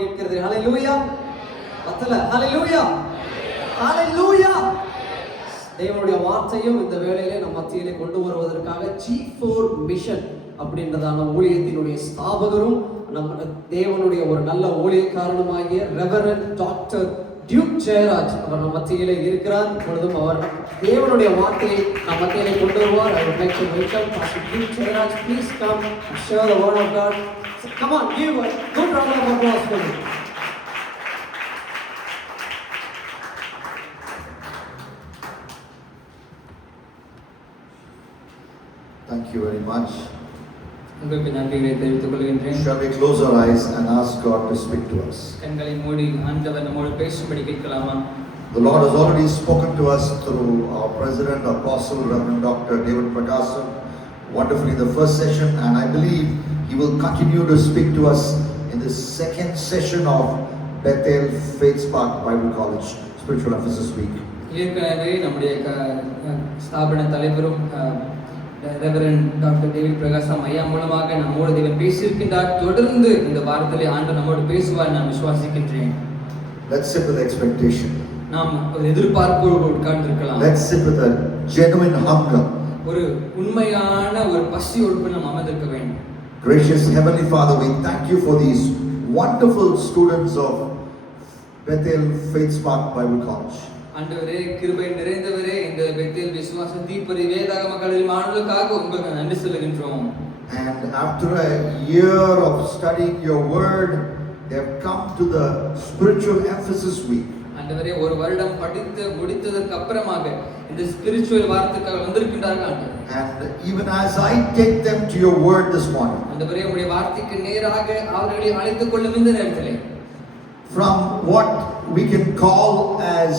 கேட்கிறது. ஹalleluya. பத்தல. ஹalleluya. ஹalleluya. தேவனுடைய வார்த்தையும் இந்த வேளையிலே நம்ம மத்தியிலே கொண்டு வருவதற்காக G4 மிஷன் அப்படின்றதான ஊழியத்தினுடைய ஸ்தாபகரும் நம்ம தேவனுடைய ஒரு நல்ல ஊழியக்காரனுமாகிய ரெவரண்ட் டாக்டர் டியூக் ஜெயராஜ் அவர் நம்ம மத்தியிலே இருக்கிறார். இப்பொழுதும் அவர் தேவனுடைய வார்த்தையை நம்ம மத்தியிலே கொண்டு வருவார். I would like to welcome Pastor Duke Jairaj. Please come and share the word of God. So, come on, give a good round of applause for him. Thank you very much. உங்களுக்கு நன்றிகளை தெரிவித்துக் கொள்கின்றேன். Shall we close our eyes and ask God to speak to us? கண்களை மூடி ஆண்டவர் நம்மோடு பேசும்படி கேட்கலாமா? The Lord has already spoken to us through our President, Apostle, Reverend Dr. David Prakasa, wonderfully in the first session, and I believe he will continue to speak to us in the second session of Bethel Faith Spark Bible College Spiritual Emphasis Week. ஏற்கனவே நம்முடைய ஸ்தாபன தலைவரும் reverend doctor David பிரகாசம் ஐயா மூலமாக நம்மோடு தேவன் பேசியிருக்கின்றார். தொடர்ந்து இந்த வாரத்திலே ஆண்டவர் நம்மோடு பேசுவார் நான் விசுவாசிக்கின்றேன். Let's sit with expectation. நாம் ஒரு எதிர்பார்ப்போடு உட்கார்ந்திருக்கலாம். Let's sit with a genuine hunger. ஒரு உண்மையான ஒரு பசியோடு நாம் அமர்ந்திருக்க வேண்டும். Gracious Heavenly Father, we thank you for these wonderful students of Bethel Faith Spark Bible College. ஆண்டவரே கிருபை நிறைந்தவரே, இந்த பெத்தேல் விசுவாச தீப்பொறி வேதாகம கல்லூரி மாணவர்களுக்காக உங்களுக்கு நன்றி சொல்லுகின்றோம். And after a year of studying your word, they have come to the Spiritual Emphasis Week. ஆண்டவரே ஒரு வருடம் படித்து முடித்ததற்கு அப்புறமாக இந்த ஸ்பிரிச்சுவல் வாரத்துக்காக வந்திருக்கின்றார்கள் ஆண்டவரே. And even as I take them to your word this morning, ஆண்டவரே உம்முடைய வார்த்தைக்கு நேராக அவர்களை அழைத்துக் கொள்ளும் இந்த நேரத்திலே, from what we can call as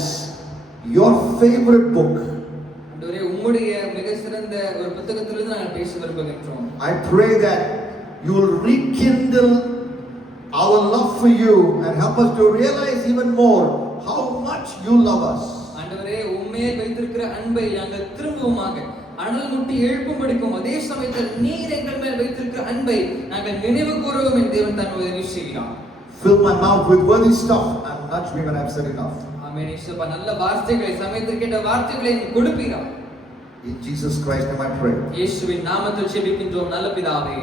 your favorite book, ஆண்டவரே உம்முடைய மிக சிறந்த ஒரு புத்தகத்திலிருந்து நாங்கள் பேச விரும்புகின்றோம். I pray that you will rekindle our love for you and help us to realize even more how much you love us. ஆண்டவரே உம்மேல் வைத்திருக்கிற அன்பை நாங்கள் திரும்பவுமாக அனல் முட்டி எழுப்பும்படிக்கும், அதே சமயத்தில் நீர் எங்கள் மேல் வைத்திருக்கிற அன்பை நாங்கள் நினைவு கூறவும் என் தேவன் தான் உதவி செய்கிறார். Fill my mouth with worthy stuff and nudge me when I've said enough. ஆமென். இயேசுப்பா நல்ல வார்த்தைகளை சமயத்திற்கேற்ற வார்த்தைகளை கொடுப்பீரார். In Jesus Christ name I pray. இயேசுவின் நாமத்தில் ஜெபிக்கின்றோம் நல்ல பிதாவே.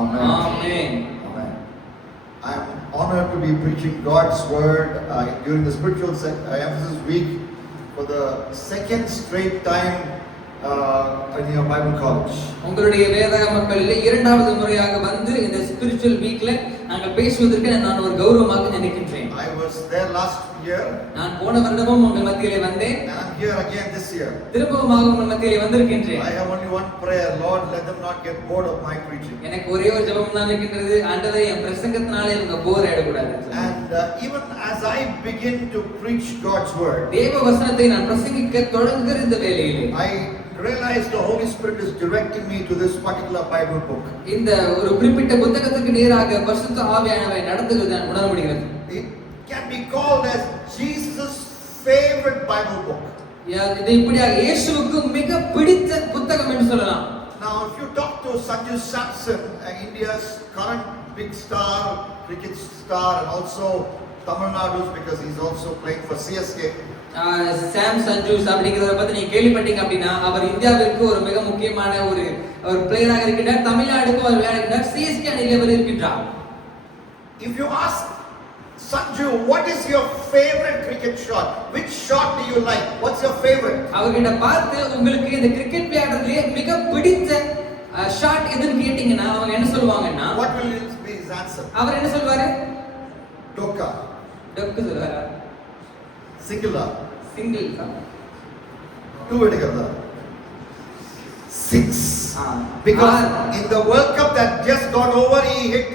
Amen. Amen. Amen. I am honored to be preaching God's word during the Spiritual Emphasis Week for the second straight time in your Bible college. உங்களுடைய வேதாகம கல்லூரியில் இரண்டாவது முறையாக வந்து இந்த ஸ்பிரிச்சுவல் வீக்ல நாங்கள் பேசுவதற்கு நான் ஒரு கௌரவமாக நினைக்கின்றேன். I was there last year. நான் போன வருடமும் உங்கள் மத்தியிலே வந்தேன். And I'm here again this year. திரும்பவுமாக உங்கள் மத்தியிலே வந்திருக்கின்றேன். I have only one prayer, Lord, let them not get bored of my preaching. எனக்கு ஒரே ஒரு ஜெபம் தான் இருக்கின்றது, ஆண்டவரே என் பிரசங்கத்தினாலே இவங்க போர் ஆயிடக்கூடாது. And even as I begin to preach God's word, தேவ வசனத்தை நான் பிரசங்கிக்க தொடங்குகிற இந்த வேளையிலே I realize the Holy Spirit is directing me to this particular Bible book. இந்த ஒரு குறிப்பிட்ட புத்தகத்துக்கு நேராக பரிசுத்த ஆவியானவர் நடத்துகிறது நான் உணர முடிகிறது. It can be called as Jesus' favorite Bible book. இது இப்படியாக இயேசுவுக்கு மிக பிடித்த புத்தகம் என்று சொல்லலாம். Now if you talk to Sanju Samson, India's current big star, cricket star, and also Tamil Nadu's, because he's also playing for CSK. சாம் சஞ்சூஸ் அப்படிங்கறத பத்தி நீங்க கேள்விப்பட்டீங்க அப்படின்னா, அவர் இந்தியாவிற்கு ஒரு மிக முக்கியமான ஒரு பிளேயராக இருக்கின்றார். தமிழ்நாடுக்கு அவர் விளையாடுகிறார். சிஎஸ்கே அணியில் இருக்கின்றார். If you ask Sanju, what is your favorite cricket shot? Which shot do you like? What's your favorite? அவர்கிட்ட பார்த்து உங்களுக்கு இந்த கிரிக்கெட் விளையாடுறதுலயே மிக பிடித்த ஷாட் எதுன்னு கேட்டீங்கன்னா அவங்க என்ன சொல்லுவாங்கன்னா, what will be his answer? அவர் என்ன சொல்வாரு? Doka. டொக்கு சொல்வாரா? Singular. Single. Two together. 6. Because in the World Cup that just got over, he hit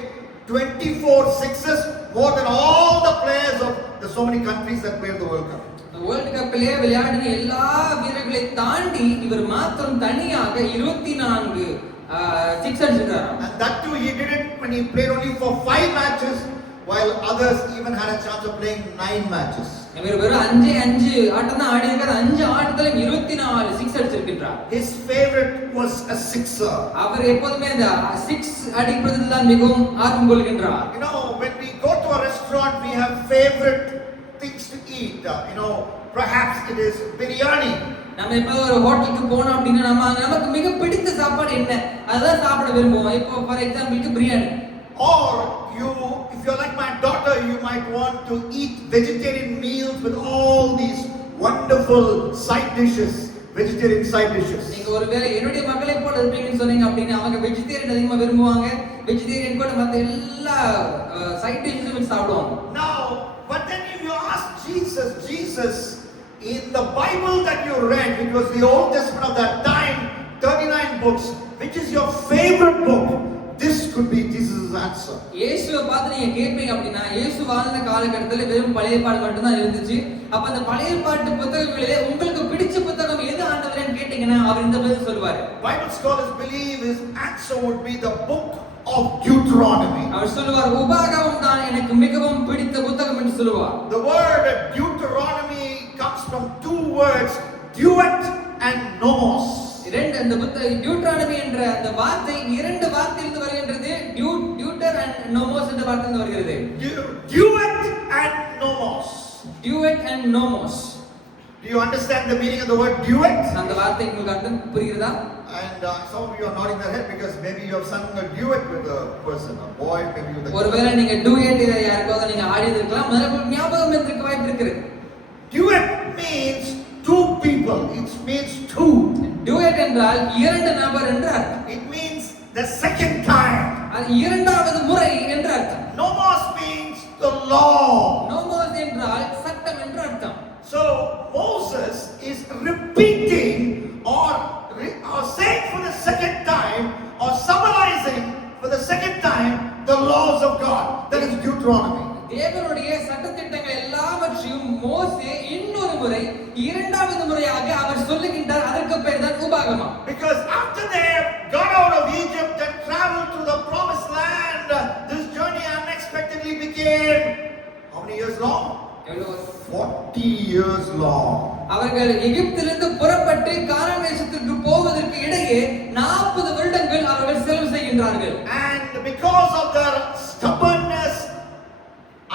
24 sixes, more than all the players of the so many countries that played the World Cup. World கப்பிலே விளையாடின எல்லா வீரர்களை தாண்டி இவர் மாத்திரம் தனியாக 24 six அடிச்சிருக்காரு. And that too he did it when he played only for 5 matches, while others even had a chance of playing 9 matches. இவர் வெறும் 5 ஆட்டம் தான் ஆடி இருக்காரு. 5 ஆட்டத்துல 24 சிக்ஸ் அடிச்சிருக்கார். His favorite was a sixer. அவர் எப்போதுமே அந்த 6 அடிப்பதில் தான் மிகவும் ஆர்வம் கொள்கின்றார். You know, when we go to a restaurant, we have favorite things to eat. Perhaps it is biryani. நம்ம இப்ப ஒரு ஹோட்டலுக்கு போனோம் அப்படின்னா நமக்கு மிக பிடித்த சாப்பாடு என்ன அதான் சாப்பிட விரும்புவோம். இப்போ ஃபார் எக்ஸாம்பிளுக்கு biryani. Or if you're like my daughter, you might want to eat vegetarian meals with all these wonderful side dishes. Vegetarian side dishes. நீங்க ஒருவேளை என்னுடைய மகளை போல இருப்பீங்கன்னு சொன்னீங்க அப்படின்னா அவங்க வெஜிடேரியன் அதிகமா விரும்புவாங்க. வெஜிடேரியன் கூட மத்த எல்லா சைட் டிஷ்ஸும் சாப்பிடுவாங்க. Now, but then if you ask Jesus, in the Bible that you read, which was the Old Testament of that time, 39 books, which is your favorite book? This could be Jesus' answer. இயேசுவை பார்த்து நீங்க கேட்பீங்க அப்படின்னா இயேசு வாழ்ந்த காலகட்டத்துல வெறும் பழைய ஏற்பாடு மட்டும் தான் இருந்துச்சு. அப்ப அந்த பழைய ஏற்பாட்டு புத்தகங்களிலே உங்களுக்கு பிடிச்ச புத்தகம் எது ஆண்டவரேன்னு கேட்டீங்கன்னா அவர் இந்த பதில் சொல்வாரு. Bible scholars believe his answer would be the book of Deuteronomy. அவர் சொல்வார் உபாகமம் தான் எனக்கு மிகவும் பிடித்த புத்தகம் என்று சொல்வார். The word Deuteronomy comes from two words, duet and nomos. இந்த டியூட்டரானமி என்ற அந்த வார்த்தை இரண்டு வார்த்தையிலிருந்து வருகின்றது. டியூட்டர் அண்ட் நோமோஸ் என்ற வார்த்தையிலிருந்து வருகிறது. Duet and nomos. Duet and nomos. Do you understand the meaning of the word duet? அந்த வார்த்தை உங்களுக்கு அர்த்தம் புரிகிறதா? And some of you are nodding their head because maybe you have sung a duet with a person, a boy, maybe with a girl. ஒருவேளை நீங்க duet இத யாருக்காவது நீங்க ஆடி இருக்கலாம். உங்களுக்கு ஞாபகம் இருக்க வாய்ப்பு இருக்குது. Duet means two people. It means two. Duet என்றால் இரண்டு நபர் என்று அர்த்தம். It means the second time. அது இரண்டாவது முறை என்று அர்த்தம். Nomos means the law. நோமோஸ் என்றால் சட்டம் என்று அர்த்தம். So Moses is repeating or saying for the second time or summarizing for the second time the laws of God. That is Deuteronomy. தேவனுடைய சட்டதிட்டங்கள் எல்லாவற்றையும் மோசே இன்னொரு முறை இரண்டாவது முறையாக அவர் சொல்லுகின்றார். அதற்கு பெயர் தான் உபாகமம். Because after they got out of Egypt and traveled to the promised land, this journey unexpectedly became how many years long? 40 years long. அவர்கள் எகிப்திலிருந்து புறப்பட்டு கானான் தேசத்திற்கு போவதற்கு இடையே 40 வருடங்கள் அவர்கள் செலவு செய்கின்றார்கள். And because of their stubbornness,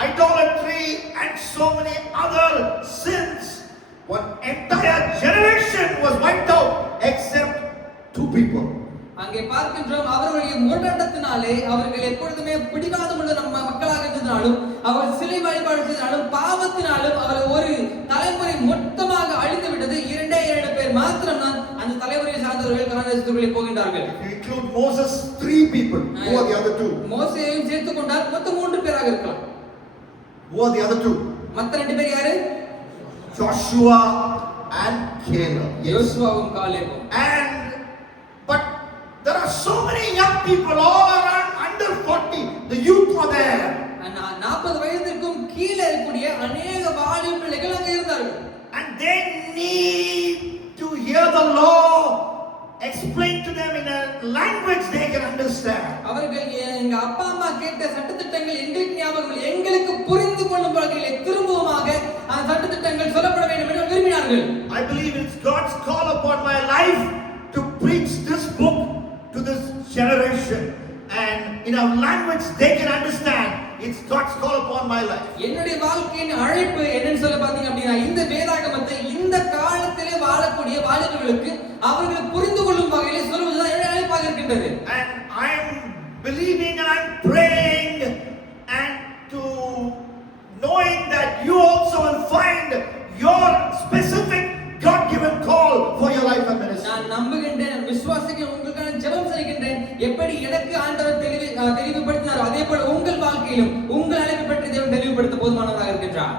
idolatry and so many other sins, one entire generation was wiped out except two people. அங்கே பார்க்கின்றோம் அவர்களுடைய முரட்டாட்டத்தினாலே அவர்கள் எப்பொழுதுமே பிடிவாதமுள்ள நம்ம மக்களாக இருந்ததாலும் அவர் சிலை வழிபாடு செய்தாலும் பாவத்தினாலும் அவர் ஒரு தலைமுறை மொத்தமாக அழிந்து விட்டது. இரண்டு பேர் மாத்திரம்தான் அந்த தலைமுறையை சார்ந்தவர்கள் கானான் தேசத்துக்குள்ளே போகின்றார்கள். If you include Moses, 3 people. Who are the other two? மோசேயையும் சேர்த்துக் கொண்டால் மொத்தம் 3 பேராக இருக்கலாம். Who are the other two? மற்ற 2 பேர் யாரு? Joshua and Caleb. யோசுவாவும் காலேபும். But there are so many young people all around under 40. The youth are there. 40 வயதிற்கும் கீழே இருக்கக்கூடிய अनेक வாலிப பிள்ளைகள் அங்கே இருந்தார்கள். And they need to hear the law explained to them in a language they can understand. அவர்கள் எங்க அப்பா அம்மா கேட்ட சட்டதிட்டங்கள் எங்களுக்கு ஞாபகம் எங்களுக்கு புரிந்து கொள்ளும் வகையில் திரும்பவுமாக அந்த சட்டதிட்டங்கள் சொல்லப்பட வேண்டும் என்று விரும்பினார்கள். I believe it's God's call upon my life to preach this book to this generation, and in a language they can understand. It's God's call upon my life. என்னுடைய வாழ்க்கையின் அழைப்பு என்னன்னு சொல்ல பாத்தீங்க அப்படினா இந்த வேதாகமத்தை இந்த காலத்திலே வாழக்கூடிய வாலிபர்களுக்கு அவர்கள் புரிந்து கொள்ளும் வகையில் சொல்வதுதான் என்னுடைய அழைப்பாக இருக்கின்றது. And I'm believing and I'm praying and to knowing that you also will find your specific God-given call for your life and ministry. நான் நம்புகின்றேன், விசுவாசிக்கிறேன், உங்களுக்காக ஜெபம் செய்கின்றேன். எப்படி எனக்கு ஆண்டவர் தெளிவுபடுத்தினாரோ அதே போல உங்கள் வாழ்க்கையிலும் உங்கள் அழைப்பை பற்றி தேவன் தெளிவுபடுத்த போதுமானவராக இருக்கின்றார்.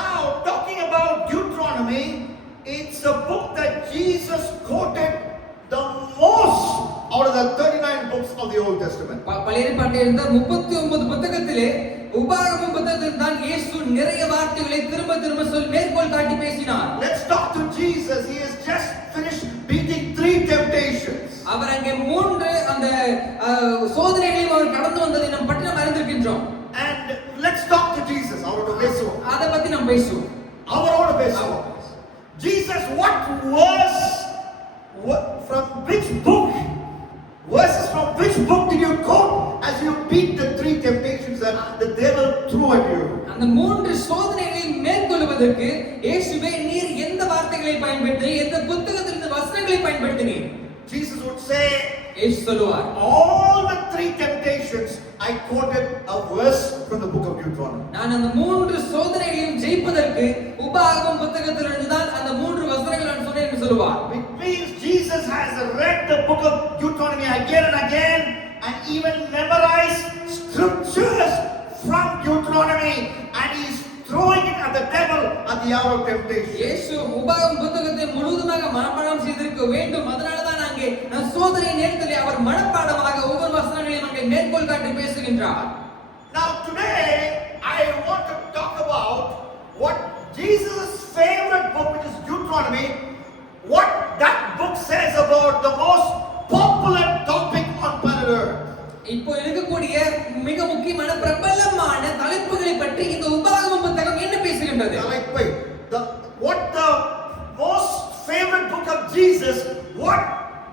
Now talking about Deuteronomy, it's a book that Jesus quoted the most out of the 39 books of the Old Testament. பழைய ஏற்பாட்டில் இருந்த 39 புத்தகத்திலே உபாகமம் புத்தகத்தில் தான் இயேசு நிறைய வார்த்தைகளை திரும்ப திரும்ப மேற்கோள் காட்டி பேசினார். Let's talk to Jesus. He has just finished beating 3 temptations. அவர் அங்கே 3 அந்த சோதனைகளையும் அவர் கடந்து வந்ததை நாம் பற்றி நாம் அறிந்திருக்கின்றோம். And let's talk to Jesus. அவரோட பேசுவோம். அத பத்தி நாம் பேசுவோம். அவரோட பேசுவோம். Jesus, what verse from which book? Verses from which book did you quote as you beat the 3 temptations that the devil threw at அந்த மூன்று சோதனைகளை மேற்கொள்வதற்கு இயேசுவே நீர் எந்த வார்த்தைகளை பயன்படுத்தி எந்த புத்தகத்திலிருந்து வசனங்களை பயன்படுத்தினீர்? Jesus would say, இயேசு சொல்லுவார், all the three temptations, I quoted a verse from the book of Deuteronomy. நான் அந்த மூன்று சோதனைகளையும் ஜெயிப்பதற்கு உபாகமம் புத்தகத்திலிருந்து தான் அந்த மூன்று வசனங்களை நான் சொன்னேன் என்று சொல்லுவார். Which means Jesus has read the book of Deuteronomy again and again and even memorized scriptures from Deuteronomy, and he's throwing it at the devil at the hour of temptation. இயேசு உபாகமம் புத்தகத்தை முழுவதுமாக மனப்பாடம் செய்திருக்க வேண்டும். அதனால தான் அங்கே சோதனை நேரத்திலே அவர் மனப்பாடமாக ஒவ்வொரு வசனங்களையும் அங்கே மேற்கோள் காட்டி பேசுகின்றார். Now today I want to talk about what Jesus' favorite book, which is Deuteronomy, what that book says about the most popular topic on planet Earth. இப்போ இருக்கக்கூடிய மிக முக்கியமான பிரபலமான தலைப்புகளை பற்றி இந்த உபாகமம் புத்தகம் என்ன பேசுகின்றது? What the most favorite book of Jesus, what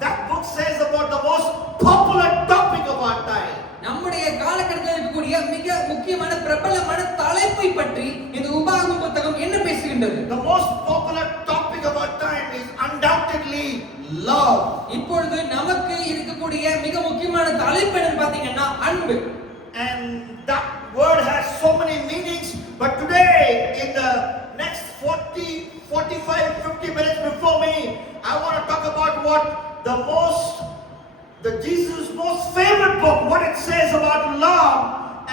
that book says about the most popular topic of our time. நம்முடைய காலகட்டத்தில் இருக்கக்கூடிய மிக முக்கியமான பிரபலமான தலைப்பை பற்றி இந்த உபாகமம் புத்தகம் என்ன பேசுகின்றது? The most popular topic of our time is undoubtedly love. இப்பொழுது நமக்கு இருக்கக்கூடிய மிக முக்கியமான தலைப்பு என்னன்னு பாத்தீங்கன்னா அன்பு. And that word has so many meanings, but today in the next 40, 45, 50 minutes before me, I want to talk about what Jesus' most favorite book, what it says about love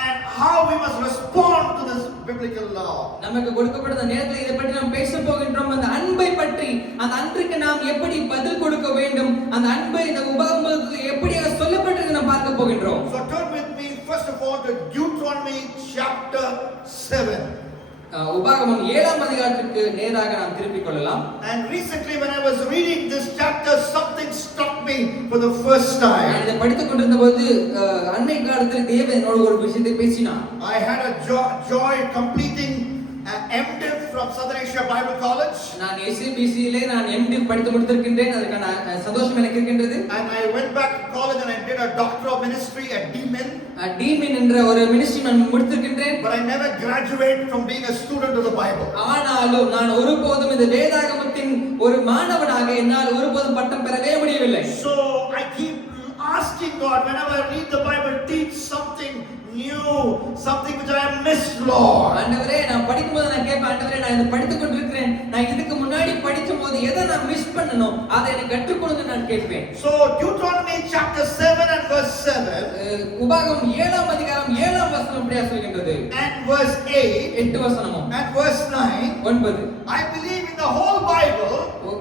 and how we must respond to this biblical love. நமக்கு கொடுக்கப்பட்ட நேரத்தில் இதை பற்றி நாம் பேச போகின்றோம். அந்த அன்பை பற்றி, அந்த அன்பிற்கு நாம் எப்படி பதில் கொடுக்க வேண்டும், அந்த அன்பை இந்த உபாகமத்தில் எப்படியாக சொல்லப்பட்டிருக்கு நாம் பார்க்க போகின்றோம். So turn with me first of all to Deuteronomy chapter 7. உபாகமம் 7ஆம் அதிகாரத்துக்கு நேராக நாம் திருப்பிக் கொள்ளலாம். And recently when I was reading this chapter, something struck me for the first time. நான் இதை படித்துக் கொண்டிருந்தபோது அன்னை காலத்தில் தேவன் என்னோடு ஒரு விஷயத்தை பேசினார். I had a joy completing MDiv from Southern Asia Bible College. நான் SABCலே நான் MDiv படித்து முடித்திருக்கின்றேன். அதற்கான சந்தோஷம் எனக்கு இருக்கின்றது. And I went back to college and I did a doctor of ministry at DMin. DMin என்ற ஒரு மினிஸ்ட்ரி நான் முடித்திருக்கின்றேன். But I never graduated from being a student of the Bible. ஆனாலும் நான் ஒருபோதும் இந்த வேதாகமத்தின் ஒரு மாணவனாக என்னால் ஒருபோதும் பட்டம் பெறவே முடியவில்லை. So I keep asking God, whenever I read the Bible, teach something new, something which I have missed, Lord. ஆண்டவரே, நான் படிக்கும்போது நான் கேட்பேன், ஆண்டவரே நான் இதை படித்துக் கொண்டிருக்கிறேன், நான் இதுக்கு முன்னாடி படிக்கும்போது எதை நான் மிஸ் பண்ணணும் அதை எனக்கு கற்றுக் கொடுங்க நான் கேட்பேன். So Deuteronomy chapter 7 and verse 7, உபாகமம் 7ஆம் அதிகாரம் 7ஆம் வசனம் இப்படியா சொல்கின்றது. and verse 8, 8 வசனமும் and verse 9, 9. I believe in the whole Bible,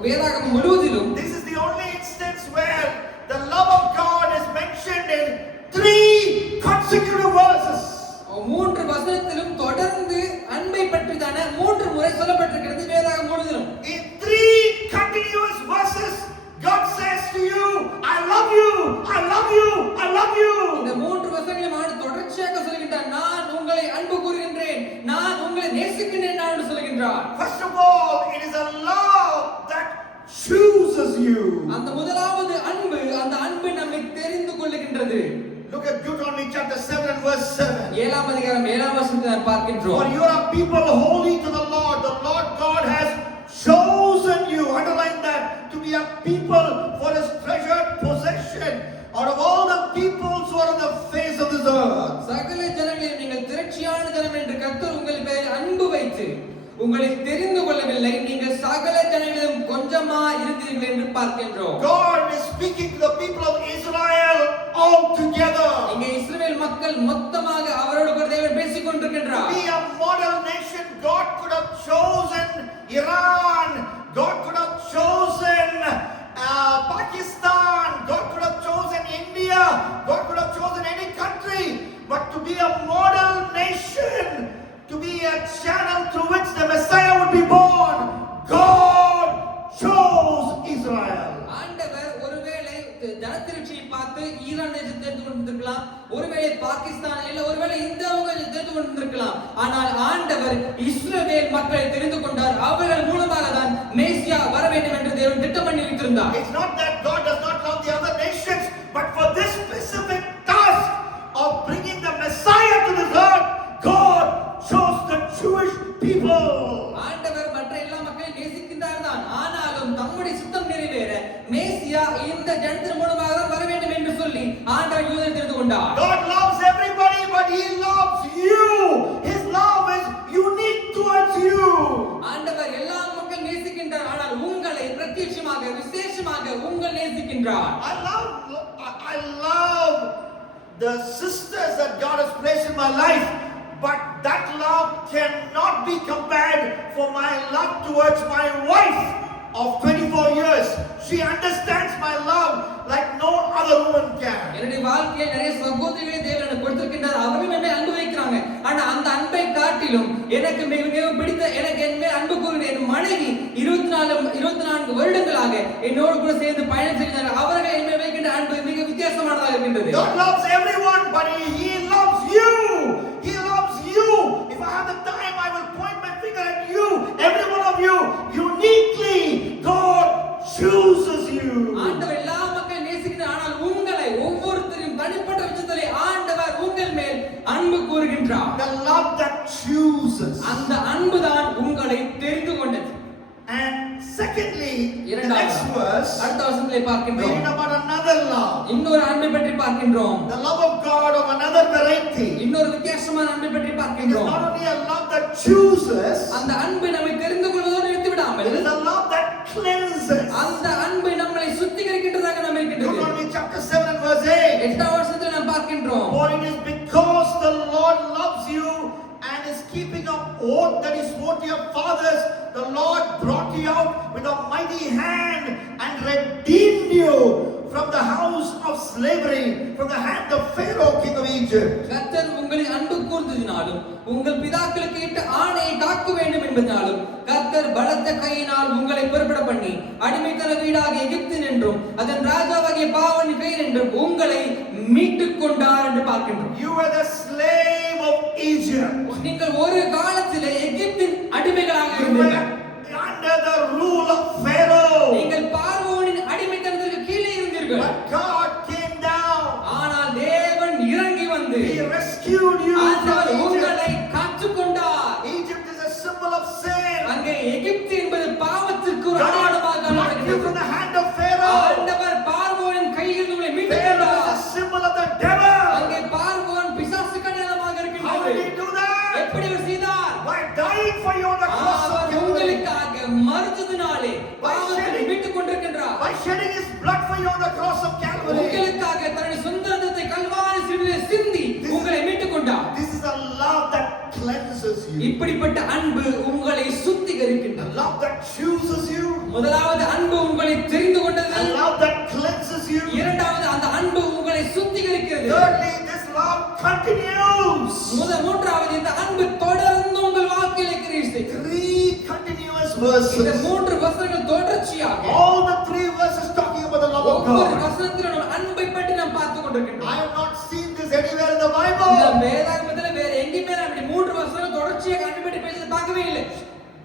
வேதாகமம் முழுவதிலும் this is the only instance where the love of God is mentioned in 3 consecutive verses. மூன்று வசனத்திலும் தொடர்ந்து அன்பை பற்றிதான 3 முறை சொல்லப்பட்டிருக்கிறது வேதாகமம் முழுவதிலும். In 3 continuous verses, God says to you, I love you, I love you, I love you. இந்த 3 வசனங்களையும் ஆண்டு தொடர்ச்சியாக சொல்கின்றார், நான் உங்களை அன்பு கூறுகின்றேன், நான் உங்களை நேசிக்கின்றேன் என்று சொல்கின்றார். First of all, it is a love that chooses you. அந்த முதலாவது அன்பு, அந்த அன்பு நம்மை தெரிந்து கொள்ளுகின்றது. Look at Deuteronomy chapter 7 and verse 7. 7ஆம் அதிகாரம் 7ஆம் வசனத்தை நாம் பார்க்கின்றோம். For you are a people holy to the Lord God has chosen you, underline that, to be a people for his treasured possession out of all the peoples who are on the face of this earth. சகல ஜனங்களில் நீங்கள் திரட்சியான ஜனம் என்று கர்த்தர் உங்கள் பேரில் அன்பு வைத்து உங்களை தெரிந்து கொள்ளவில்லை, நீங்கள் சகல ஜனங்களிலும் கொஞ்சமா இருந்தீர்கள் என்று பார்க்கின்றோம். God is speaking to the people of Israel all together. இங்கே இஸ்ரவேல் மக்கள் மொத்தமாக அவரோடு கூட தேவன் பேசிக் கொண்டிருக்கின்றார். Be a model nation. God could have chosen Iran, God could have chosen Pakistan, God could have chosen India, God could have chosen any country, but to be a model nation, to be a channel through which the Messiah would be born, God chose Israel. ஆண்டவர் ஒருவேளை ஜனத்திரட்சியை பார்த்து Iran தேசத்தை தெரிந்து கொண்டிருக்கலாம், ஒருவேளை பாகிஸ்தான் இல்ல ஒருவேளை இந்தியாவை தெரிந்து கொண்டிருக்கலாம். ஆனால் ஆண்டவர் இஸ்ரவேல் மக்களை தெரிந்து கொண்டார். அவர்கள் மூலமாக தான் மேசியா வர வேண்டும் என்று தேவன் திட்டம் பண்ணி வைத்திருந்தார். It's not that God does not love the other nations, but for this specific task of bringing the Messiah to this earth, God chose the Jewish people. ஆண்டவர் மற்ற எல்லா மக்களையும் நேசிக்கின்றார் தான். ஆனாலும் தம்முடைய சித்தம் நிறைவேற மேசியா இந்த ஜனத்தின் மூலமாக தான் வர வேண்டும் என்று சொல்லி ஆண்டவர் யூதரை தெரிந்து கொண்டார். God loves everybody, but He loves you. His love is unique towards you. ஆண்டவர் எல்லா மக்கள் நேசிக்கின்றார், ஆனால் உங்களை பிரத்யட்சமாக விசேஷமாக உங்கள் நேசிக்கின்றார். I love the sisters that God has placed in my life, but that love cannot be compared for my love towards my wife of 24 years. She understands my love like no other woman can. என்னுடைய வாழ்க்கையில் நிறைய சகோதரிகளை தேவன் எனக்கு கொடுத்திருக்கின்றார். அவர்களும் என்னை அன்பு வைக்கிறாங்க. ஆனா அந்த அன்பை காட்டிலும் எனக்கு மிகவும் பிடித்த, எனக்கு என் மேல் அன்பு கூறுகிற என் மனைவி 24 வருடங்களாக என்னோடு கூட சேர்ந்து பயணம் செய்கிறார்கள். அவர்கள் என் மேல் வைக்கின்ற அன்பு மிக வித்தியாசமானதாக இருக்கின்றது. God loves everyone, but He loves you. He loves you. If I have the time, I will point my finger at you. Every one of you, uniquely, God chooses you. ஆண்டவர் எல்லா மக்கள் நேசிக்கிறார், ஆனால் உங்களை ஒவ்வொருத்தரையும் தனிப்பட்ட விதத்திலே ஆண்டவர் உங்கள் மேல் அன்பு கூறுகின்றார். The love that chooses. அந்த அன்பு தான் உங்களை தெரிந்து கொண்டது. And secondly, the next verse, அடுத்த வசனத்திலே we பார்க்கின்றோம் read about another love. இன்னொரு அன்பை பற்றி பார்க்கின்றோம். The love of God of another variety. இன்னொரு வித்தியாசமான அன்பை பற்றி It is பார்க்கின்றோம். not only a love that chooses, அந்த அன்பை நம்மை தெரிந்து கொள்வதோடு நிறுத்தி விடாமல் it is a love that cleanses. அந்த அன்பை நம்மை சுத்திகரிக்கின்றதாக நம்ம இருக்கின்றது. Deuteronomy chapter 7 and verse 8. 8வது வசனத்தில் நாம் பார்க்கின்றோம். For it is because the Lord loves you and is keeping up oath that He swore to your fathers, the Lord brought you out with a mighty hand and redeemed you from the house of slavery, from the hand of Pharaoh, king of Egypt. கர்த்தர் உங்களை அன்பு கூர்ந்ததினாலும் உங்கள் பிதாக்களுக்கு இட்ட ஆணையை காக்க வேண்டும் என்பதனாலும் கர்த்தர் பலத்த கையினால் உங்களை புறப்பட பண்ணி அடிமைத்தன வீடாக எகிப்தின் என்றும் அதன் ராஜாவாகிய பார்வோனின் கையில் என்றும் உங்களை மீட்டுக் கொண்டார் என்று பார்க்கின்றோம். You were the slave of Egypt. நீங்கள் ஒரு காலத்திலே எகிப்தின் அடிமைகளாக You were இருந்தீர்கள். under the rule of Pharaoh. நீங்கள் பார்வோனின் அடிமைத்தனத்திற்கு கீழே இருந்தீர்கள். But God came down. ஆனால் தேவன் இறங்கி வந்து He rescued you ஆண்டவர் from Egypt. உங்களை காத்துக்கொண்டார். Egypt is a symbol of sin. அங்கே எகிப்து என்பது பாவத்திற்கு ஒரு God அடையாளமாக brought you காணப்படுகிறது. from the hand of Pharaoh. ஆண்டவர் பார்வோனின் கையில் உங்களை மீட்டுக் Pharaoh கொண்டார். is a symbol of the devil. அங்கே பார்வோன் பிசாசுக்கு அடையாளமாக How இருக்கின்றது. did he do that? எப்படி அவர் செய்தார்? By dying for you on the cross of our Calvary. உங்களுக்காக மரித்ததினாலே பாவத்தை மீட்டுக் கொண்டிருக்கின்றார். By shedding his blood for you on the cross of Calvary. உங்களுக்காக தன்னுடைய சொந்த ரத்தத்தை கல்வாரி சிலுவையிலே சிந்தி உங்களை மீட்டுக் கொண்டார். This is a love that cleanses you. இப்படிப்பட்ட அன்பு உங்களை A சுத்திகரிக்கின்றது. love that chooses you. முதலாவது அன்பு உங்களை தெரிந்து கொண்டது. A love that cleanses you. இரண்டாவது அந்த அன்பு உங்களை சுத்திகரிக்கிறது. Thirdly, this love continues. மூன்றாவது இந்த அன்பு தொடர்ந்து உங்கள் வாழ்க்கையிலே கிரியை செய்கிறது. 3 continuous இந்த verses. 3 வசனங்கள் தொடர்ச்சியாக All the 3 verses talking about the love of ஒவ்வொரு God. வசனத்திலும் நம்ம அன்பை பற்றி நாம் பார்த்து கொண்டிருக்கின்றோம். I have not seen this anywhere in the இந்த Bible. வேதாகமத்திலே வேற எங்கேயுமே நாம் இப்படி 3 வசனங்கள் தொடர்ச்சியாக அன்பை பற்றி பேசுறது பார்க்கவே இல்லை.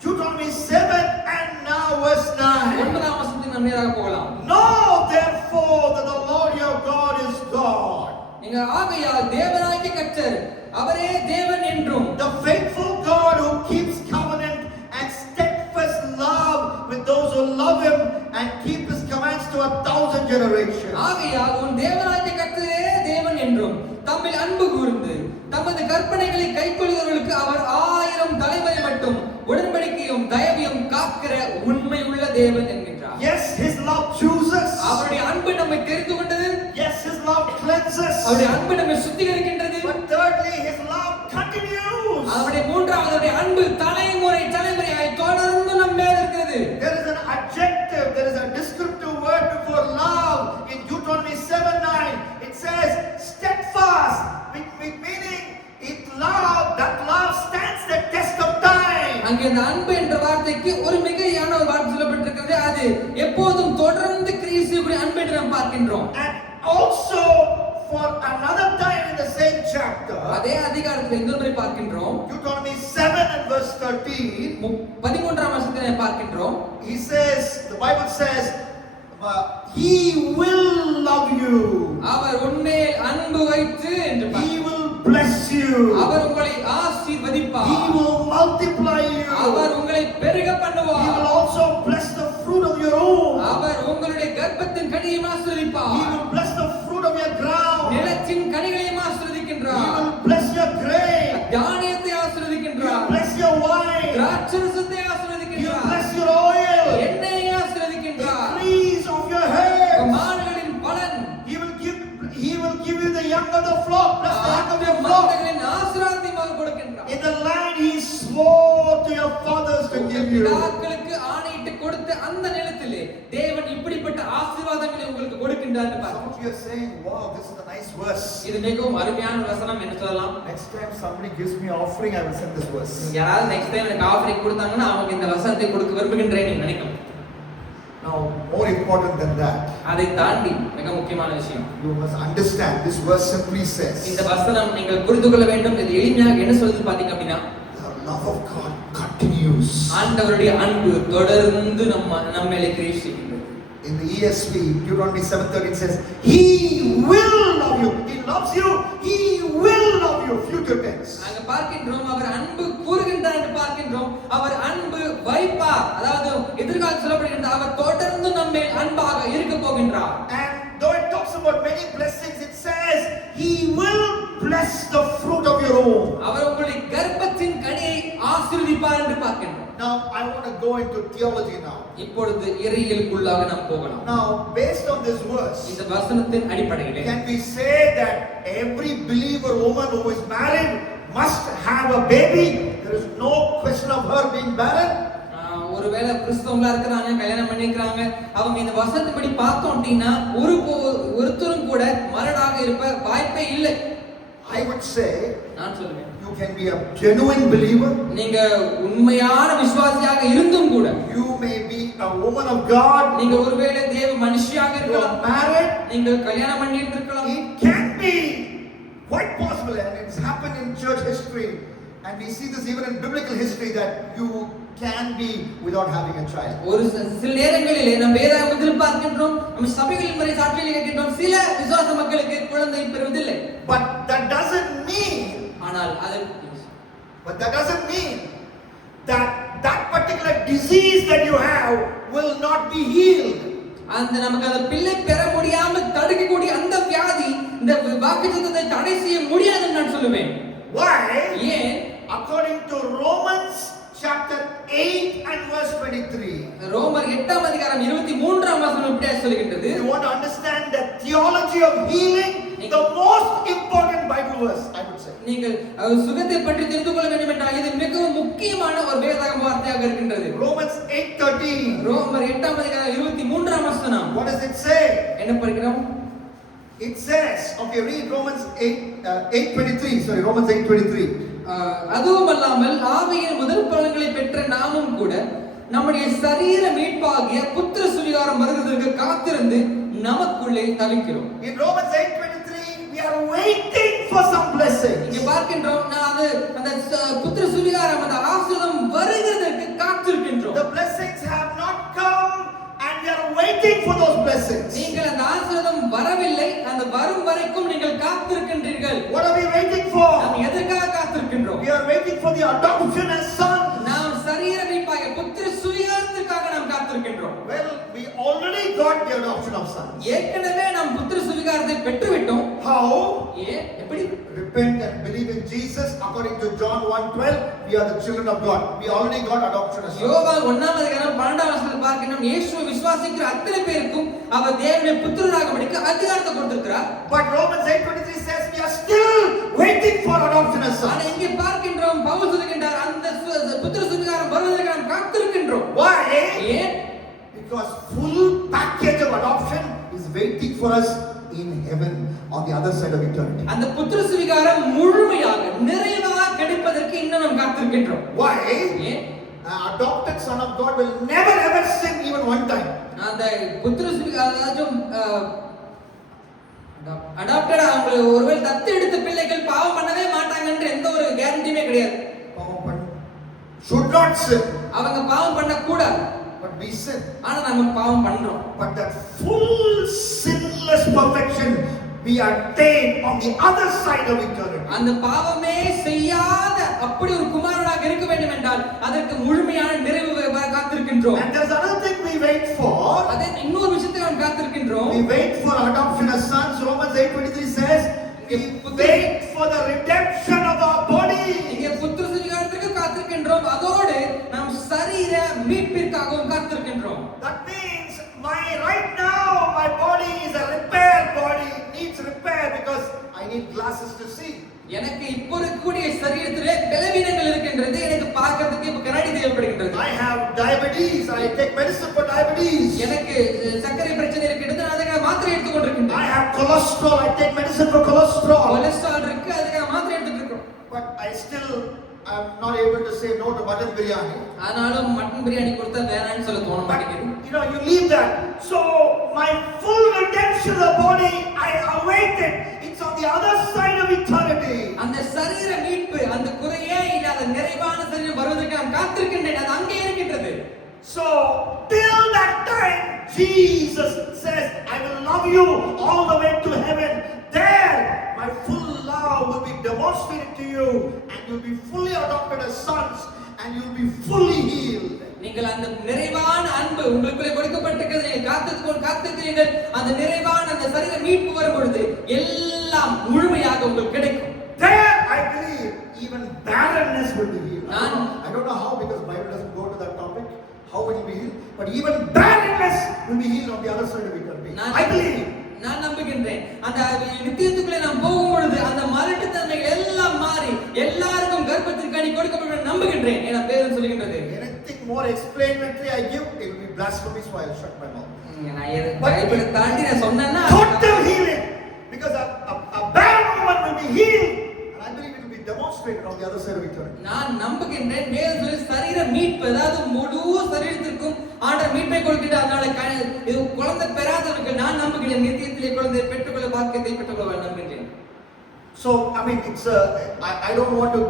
Deuteronomy 7 and now verse 9. 9ஆம் வசனத்துக்கு நாம் நேராக போகலாம். Know therefore that the Lord your God is God. நீங்க ஆகையால் தேவனாகிய கர்த்தர் அவரே தேவன் என்றும் The faithful God who keeps covenant and steadfast love with those who love him and keep his commands to 1,000 generations. ஆகையால் உன் தேவனாகிய கர்த்தரே தேவன் என்றும் தம்மில் அன்பு கூர்ந்து தமது கற்பனைகளை கைக்கொள்கிறவர்களுக்கு அவர் 1000 தலைமுறை மட்டும் உடன்படிக்கையும் தயவையும் காக்கிற உண்மை உள்ள தேவன் என்கின்றார். Yes, his love chooses. அவருடைய அன்பு நம்மை தெரிந்து கொண்டது. Yes, his love cleanses. அவருடைய அன்பு நம்மை சுத்திகரிக்கின்றது. But thirdly, his love continues. அவருடைய மூன்றாவது அன்பு தலைமுறையாய் தொடர்ந்து நம்ம மேல் இருக்கிறது. There is an adjective, there is a descriptive word before love in Deuteronomy 7:9. It says steadfast, meaning that love stands the test of time. அங்கே இந்த அன்பு என்ற வார்த்தைக்கு ஒரு மிகையான ஒரு வார்த்தை சொல்லப்பட்டிருக்கிறது. அது எப்போதும் தொடர்ந்து கிரியை செய்யக்கூடிய அன்பு என்று நாம் பார்க்கின்றோம். And also for another time in the same chapter, அதே அதிகாரத்தில் இன்னொரு முறை பார்க்கின்றோம். Deuteronomy 7 and verse 13, 13ஆம் வசனத்தை பார்க்கின்றோம். he says, the Bible says, he will love you. அவர் உன்மேல் அன்பு வைத்து என்று He will bless you. அவர் உங்களை ஆசீர்வதிப்பார். He will multiply you. அவர் உங்களை பெருக He பண்ணுவார். will also bless the fruit of your womb. அவர் உங்களுடைய கர்ப்பத்தின் கனியை ஆசீர்வதிப்பார். He will bless the fruit of your ground. நிலத்தின் கனிகளை He ஆசீர்வதிக்கின்றார். will bless your grain. தானியத்தை He will ஆசீர்வதிக்கின்றார். bless your wine. திராட்சரசத்தை He will ஆசீர்வதிக்கின்றார். bless your oil. எண்ணெயை ஆசீர்வதிக்கின்றார். Increase of your hair. மாடுகளின் பலன். He will give you the young of the flock. Bless the young of your flock. மாடுகளின் ஆசீர்வாதத்தை கொடுக்கின்றார். In the land he swore to your fathers to give you. பிதாக்களுக்கு ஆணையிட்டு கொடுத்த அந்த நிலத்திலே தேவன் இப்படிப்பட்ட ஆசீர்வாதங்களை உங்களுக்கு கொடுக்கின்றார். Some of you are saying, wow, this is a nice verse. இது மிகவும் அருமையான வசனம் என்று சொல்லலாம். Next time somebody gives me offering, I will send this verse. யாராவது நெக்ஸ்ட் டைம் எனக்கு ஆஃபரிங் கொடுத்தாங்கன்னா அவங்க இந்த வசனத்தை கொடுக்க விரும்புகின்றேன் நீங்க நினைக்கலாம். Now, more important than that, அதை தாண்டி மிக முக்கியமான விஷயம், you must understand this verse simply says, இந்த வசனம் நீங்கள் புரிந்து கொள்ள வேண்டும். இது எளிமையாக என்ன சொல்லுது பாத்தீங்க அப்படின்னா, the love of God continues. ஆண்டவருடைய அன்பு தொடர்ந்து நம்ம மேலே கிரியை செய்கிறது. In the ESV, Deuteronomy 7:13 says, He will love you. He loves you. He will love you. Future tense. அங்க பார்க்கின்றோம், அவர் அன்பு கூறுகின்றார் என்று பார்க்கின்றோம். அவர் அன்பு வைப்பார், அதாவது எதிர்காலம் சொல்லப்படுகின்ற அவர் தொடர்ந்து நம்மை அன்பாக இருக்க போகின்றார். And though it talks about many blessings, it says, He will bless the fruit of your womb. அவர் உங்களுடைய கர்ப்பத்தின் கனியை ஆசீர்வதிப்பார் என்று பார்க்கின்றோம். Now, I want to go into theology now. இப்பொழுது இறையியலுக்குள்ளாக நாம் போகலாம். Now, based on this verse, இந்த வசனத்தின் அடிப்படையிலே can we say that every believer woman who is married must have a baby? There is no question of her being barren. ஒருவேளை கிறிஸ்தவங்களா இருக்கிறாங்க, கல்யாணம் பண்ணிக்கிறாங்க, அவங்க இந்த வசனத்தின்படி பார்த்தோம் அப்படின்னா ஒருத்தரும் கூட மலடாக இருப்ப வாய்ப்பே இல்லை. I would say, நான் சொல்லுவேன், you can be a genuine believer. நீங்க உண்மையான விசுவாசியாக இருந்தும் கூட, You may be a woman of God. நீங்க ஒருவேளை தேவ மனுஷியாக You இருக்கலாம், are married. நீங்கள் கல்யாணம் பண்ணிட்டு இருக்கலாம். It can be quite possible, and it's happened in church history, and we see this even in biblical history, that you can be without having a child. ஒரு சில நேரங்களிலே நாம் வேதாகமத்தில் பார்க்கின்றோம், நம்ம சபைகளின் முறை சாட்சியில் கேட்கின்றோம், சில விசுவாச மக்களுக்கு குழந்தை பெறுவதில்லை. But that doesn't mean that that particular disease that you have will not be healed. அந்த நமக்கு அந்த பிள்ளை பெற முடியாம தடுக்கக்கூடிய அந்த வியாதி இந்த வாக்குத்தத்தத்தை தடை செய்ய முடியாதுன்னு நான் சொல்லுவேன். Why? ஏன்? According to Romans chapter 8 and verse 23. ரோமர் 8ஆம் அதிகாரம் 23ஆம் வசனம் இப்படியே சொல்லுகின்றது. You want to understand the theology of healing, the most important Bible verse, I would say. நீங்கள் சுகத்தை பற்றி தெரிந்து கொள்ள வேண்டும் என்றால் இது மிகவும் முக்கியமான ஒரு வேதாகம வார்த்தையாக இருக்கின்றது. Romans 8:13. ரோமர் 8ஆம் அதிகாரம் 23ஆம் வசனம். What does it say? என்ன படிக்கிறோம்? It says, okay, read Romans 8:23. Sorry, Romans 8:23. அதுவும் அல்லாமல் ஆவியின் முதல் பலன்களை பெற்ற நாமும் கூட நம்முடைய சரீர மீட்பாகிய புத்திர சுவிகாரம் வருவதற்கு காத்திருந்து நமக்குள்ளே தவிக்கிறோம். In Romans 8:23 we are waiting for some blessing. இங்க பார்க்கின்றோம், நான் அந்த புத்திர சுவிகாரம் அந்த ஆசீர்வாதம் வருகிறதற்கு காத்திருக்கின்றோம். The blessings have not come and we are waiting for those blessings. நீங்கள் அந்த ஆசீர்வாதம் வரவில்லை, அந்த வரும் வரைக்கும் நீங்கள் காத்திருக்கின்றீர்கள். What are we waiting for? நாம் எதற்காக காத்திருக்கின்றோம்? We are waiting for the adoption as sons. நாம் சரீர மீட்பாகிய புத்திர சுவிகாரத்திற்காக நாம் காத்திருக்கின்றோம். Well, we already got the adoption of sons. ஏற்கனவே நாம் புத்திர சுவிகாரத்தை பெற்றுவிட்டோம். How? எப்படி? Repent and believe in Jesus. According to John 1:12, we are the children of God. We already got adoption as sons. யோவான் 1ஆம் அதிகாரம் 12ஆம் வசனத்தில் பார்க்கிறோம், இயேசுவை விசுவாசிக்கிற அத்தனை பேருக்கும் அவர் தேவனுடைய புத்திரராகும்படிக்கு அதிகாரத்தை கொடுத்திருக்கிறார். But Romans 8:23 says we are still waiting for adoption as ஆனா sons. இங்கே பார்க்கின்றோம், பவுல் சொல்லுகின்றார், அந்த புத்திர சுவிகாரம் வருவதற்கு நாம் காத்திருக்கின்றோம். Why? ஏன்? Because full package of adoption is waiting for us in heaven on the other side of eternity. அந்த புத்திர சுவிகாரம் முழுமையாக நிறைவாக கிடைப்பதற்கு இன்னும் நாம் காத்திருக்கின்றோம். Why? ஏன்? An adopted son of God will never ever sin even one time. அந்த புத்திர சுவிகாரம் அடாப்டட் அவங்க ஒருவேளை தத்து எடுத்த பிள்ளைகள் பாவம் பண்ணவே மாட்டாங்கன்ற எந்த ஒரு கேரண்டியுமே கிடையாது. Should not sin. அவங்க பாவம் பண்ண கூடாது. But we sin. ஆனா நம்ம பாவம் பண்றோம். But that full sinless perfection be attained on the other side of eternity. அந்த பாவமே செய்யாத அப்படி ஒரு குமாரனாக இருக்க வேண்டும் என்றால் அதற்கு முழுமையான நிறைவு காத்திருக்கின்றோம். And there's another thing we wait for. அதே இன்னொரு விஷயத்தை நாம் காத்திருக்கின்றோம். We wait for adoption as sons. Romans 8:23 says, we wait for the redemption of our body. இங்கே புத்திர சுவிகாரத்திற்கு காத்திருக்கின்றோம். அதோடு நாம் சரீர மீட்பிற்காகவும் காத்திருக்கின்றோம். That means right now my body is a repair body, needs repair because I need glasses to see. எனக்கு இப்போ இருக்கக்கூடிய சரீரத்திலே பலவீனங்கள் இருக்கின்றது. எனக்கு பார்க்கிறதுக்கு இப்போ கண்ணாடி தேவைப்படுகின்றது. I have diabetes, I take medicine for diabetes. எனக்கு சர்க்கரை பிரச்சனை இருக்கின்றது. நான் அதுக்கு மாத்திரை எடுத்துக் கொண்டிருக்கின்றேன். I have cholesterol, I take medicine for cholesterol. Cholesterol இருக்கு, அதுக்கு மாத்திரை எடுத்துட்டு இருக்கோம். But I'm not able to say no to mutton biryani. ஆனாலும் மட்டன் பிரியாணி கொடுத்தா வேணாம்னு சொல்ல தோண மாட்டேங்குது. You leave that. So my full redemption of the body, I await it. It's on the other side of eternity. அந்த சரீர மீட்பு, அந்த குறையே இல்லாத நிறைவான சரீரம் வருவதற்கு நான் காத்திருக்கின்றேன். அது அங்கே இருக்கின்றது. So till that time Jesus says, I will love you all the way to heaven. There my full love will be demonstrated to you and you'll be fully adopted as sons and you'll be fully healed. நீங்கள் அந்த நிறைவான அன்பு உங்களுக்குள்ளே கொடுக்கப்பட்டிருக்கிறது. நீங்கள் காத்திருக்கிறீர்கள். அந்த நிறைவான அந்த சரீர மீட்பு வரும் பொழுது எல்லாம் முழுமையாக உங்களுக்கு கிடைக்கும். There I believe even barrenness will be healed. I don't know how because Bible doesn't go to that topic how it will be healed, but even barrenness will be healed on the other side of eternity. I believe. நான் நம்புகின்றேன். அந்த நித்தியத்துக்குள்ளே நாம் போகும் பொழுது அந்த மலட்டுத்தன்மைகள் எல்லாம் மாறி எல்லாருக்கும் கர்ப்பத்திற்கு அணி கொடுக்கப்படும் நம்புகின்றேன். என வேதம் சொல்லுகின்றது. Anything more explanatory I give, it will be blasphemy, so I'll shut my mouth. நான் பைபிளை தாண்டி நான் சொன்னேன்னா total healing, because a barren woman will be healed, and I believe it will be demonstrated on the other side of eternity. நான் நம்புகின்றேன். வேதம் சொல்லி சரீர மீட்பு, அதாவது முழு சரீரத்திற்கும் ஆண்டவர் மீட்பை கொடுக்கிறார். அதனால இது குழந்தை பெறாதவர்கள் நான் நம்புகிறேன் நித்தியத்திலே குழந்தை பெற்றுக்கொள்ள பாக்கியத்தை பெற்றுக்கொள்ள நம்புகிறேன். So I mean I don't want to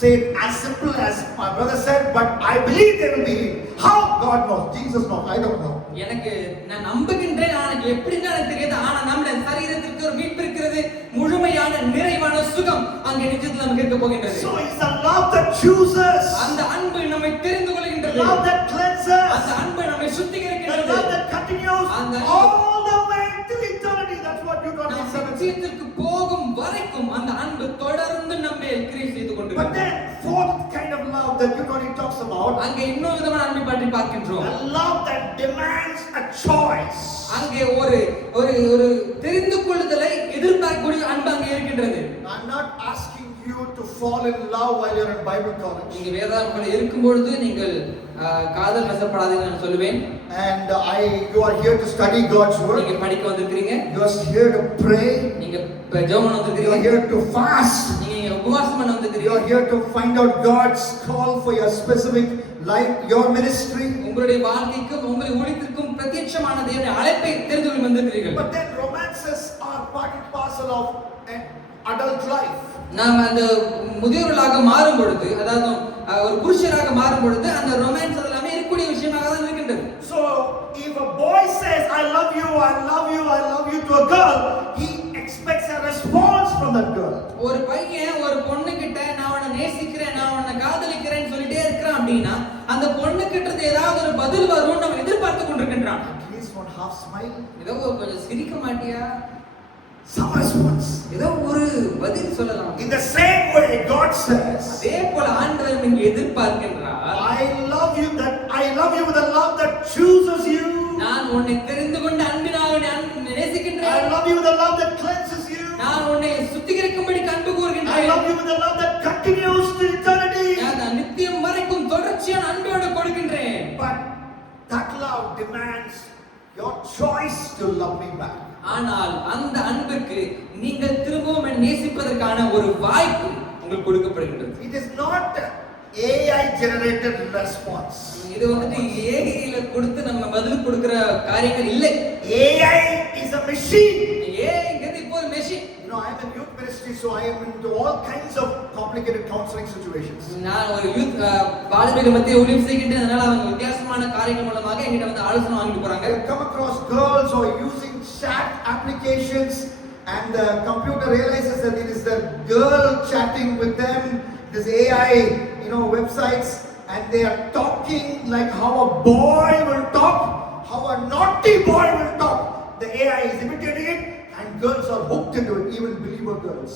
say it as simple as my brother said, but I believe they will be healed. How? God knows, Jesus knows, I don't know. எனக்கு நான் நம்புகின்றேன். எனக்கு எப்படின்னு எனக்கு தெரியாது. ஆனா நம்முடைய சரீரத்திற்கு ஒரு மீட்பு இருக்கிறது. முழுமையான நிறைவான சுகம் அங்கே நிஜத்தில் நமக்கு இருக்க போகின்றது. So it's a love that chooses, அந்த அன்பு நம்மை தெரிந்து கொள்கின்றது. love that cleanses, அந்த அன்பு நம்மை சுத்திகரிக்கிறது. love that continues all the way to eternity. That's what you got to say. நித்தியத்திற்கு போகும் வரைக்கும் அந்த அன்பு தொடர்ந்து நம்மை கிரியை செய்து கொண்டிருக்கிறது. But then fourth kind of love that Deuteronomy talks about, அங்கே இன்னொரு விதமான அன்பை பற்றி பார்க்கின்றோம். a love that demands a choice. அங்கே ஒரு ஒரு ஒரு தெரிந்து கொள்ளுதலை எதிர்பார்க்கக்கூடிய அன்பு அங்கே இருக்கின்றது. I'm not asking you to fall in love while you're in Bible college. நீங்க வேதாகமத்தில் இருக்கும் பொழுது நீங்கள் காதல் வசப்படாதீங்க நான் சொல்லுவேன். And you are here to study God's word. நீங்க படிக்க வந்திருக்கீங்க. You are here to pray. நீங்க ஜெபம் பண்ண வந்திருக்கீங்க. You are here to fast. நீங்க உபவாசம் பண்ண வந்திருக்கீங்க. You are here to find out God's call for your specific life, your ministry. உங்களுடைய வாழ்க்கைக்கும் உங்களுடைய ஊழியத்திற்கும் பிரத்யட்சமான தேவனுடைய அழைப்பை தெரிந்து கொள்ள வந்திருக்கிறீர்கள். But then romances are part and parcel of adult life. நாம் அந்த முதியோர்களாக மாறும் பொழுது, அதாவது ஒரு புருஷராக மாறும் பொழுது அந்த ரொமான்ஸ் அதெல்லாம் இருக்கக்கூடிய விஷயமாக தான் இருக்கின்றது. So if a boy says I love you, I love you, I love you to a girl, he expects a response from that girl. ஒரு பையன் ஒரு பொண்ணு கிட்ட நான் உன்னை நேசிக்கிறேன், நான் உன்னை காதலிக்கிறேன்னு சொல்லிட்டே இருக்கிறான் அப்படின்னா அந்த பொண்ணு கிட்ட இருந்து ஏதாவது ஒரு பதில் வரும்னு நம்ம எதிர்பார்த்து கொண்டிருக்கின்றான். At least one half smile. ஏதோ கொஞ்சம் சிரிக்க மாட்டியா? Some response. ஏதோ ஒரு பதில் சொல்லலாம். In the same way God says, அதே போல ஆண்டவர் இங்கே எதிர்பார்க்கின்றார். I love you with a love that chooses you. நான் உன்னை தெரிந்து கொண்ட அன்பினால் உன்னை நேசிக்கின்றேன். I love you with a love that cleanses you. நான் உன்னை சுத்திகரிக்கும்படி அன்பு கூர்கின்றேன். I love you with a love that continues to eternity. நான் நித்தியம் வரைக்கும் தொடர்ச்சியான அன்போடு கொடுக்கின்றேன். But that love demands your choice to love me back. ஆனால் அந்த அன்புக்கு நீங்கள் திரும்பவும் நேசிப்பதற்கான ஒரு வாய்ப்பு உங்களுக்கு கொடுக்கப்படுகிறது. It is not AI generated response. இது வந்துட்டு ஏஐல கொடுத்து நம்ம பதில் கொடுக்கிற காரியங்கள் இல்லை. AI is a machine. ஏஐங்கிறது இப்போ ஒரு machine. I am in youth ministry, so I am into all kinds of complicated counseling situations. நான் ஒரு யூத் வாலிபர்கள் மத்திய ஊழியம் செய்கின்றேன். அதனால அவங்க வித்தியாசமான காரியங்கள் மூலமாக என்கிட்ட வந்து ஆலோசனை வாங்கிட்டு போறாங்க. I come across girls who are using chat applications and the computer realizes that it is the girl chatting with them, this AI, websites, and they are talking like how a boy will talk, how a naughty boy will talk. The AI is imitating it, and girls are hooked into it, even believer girls.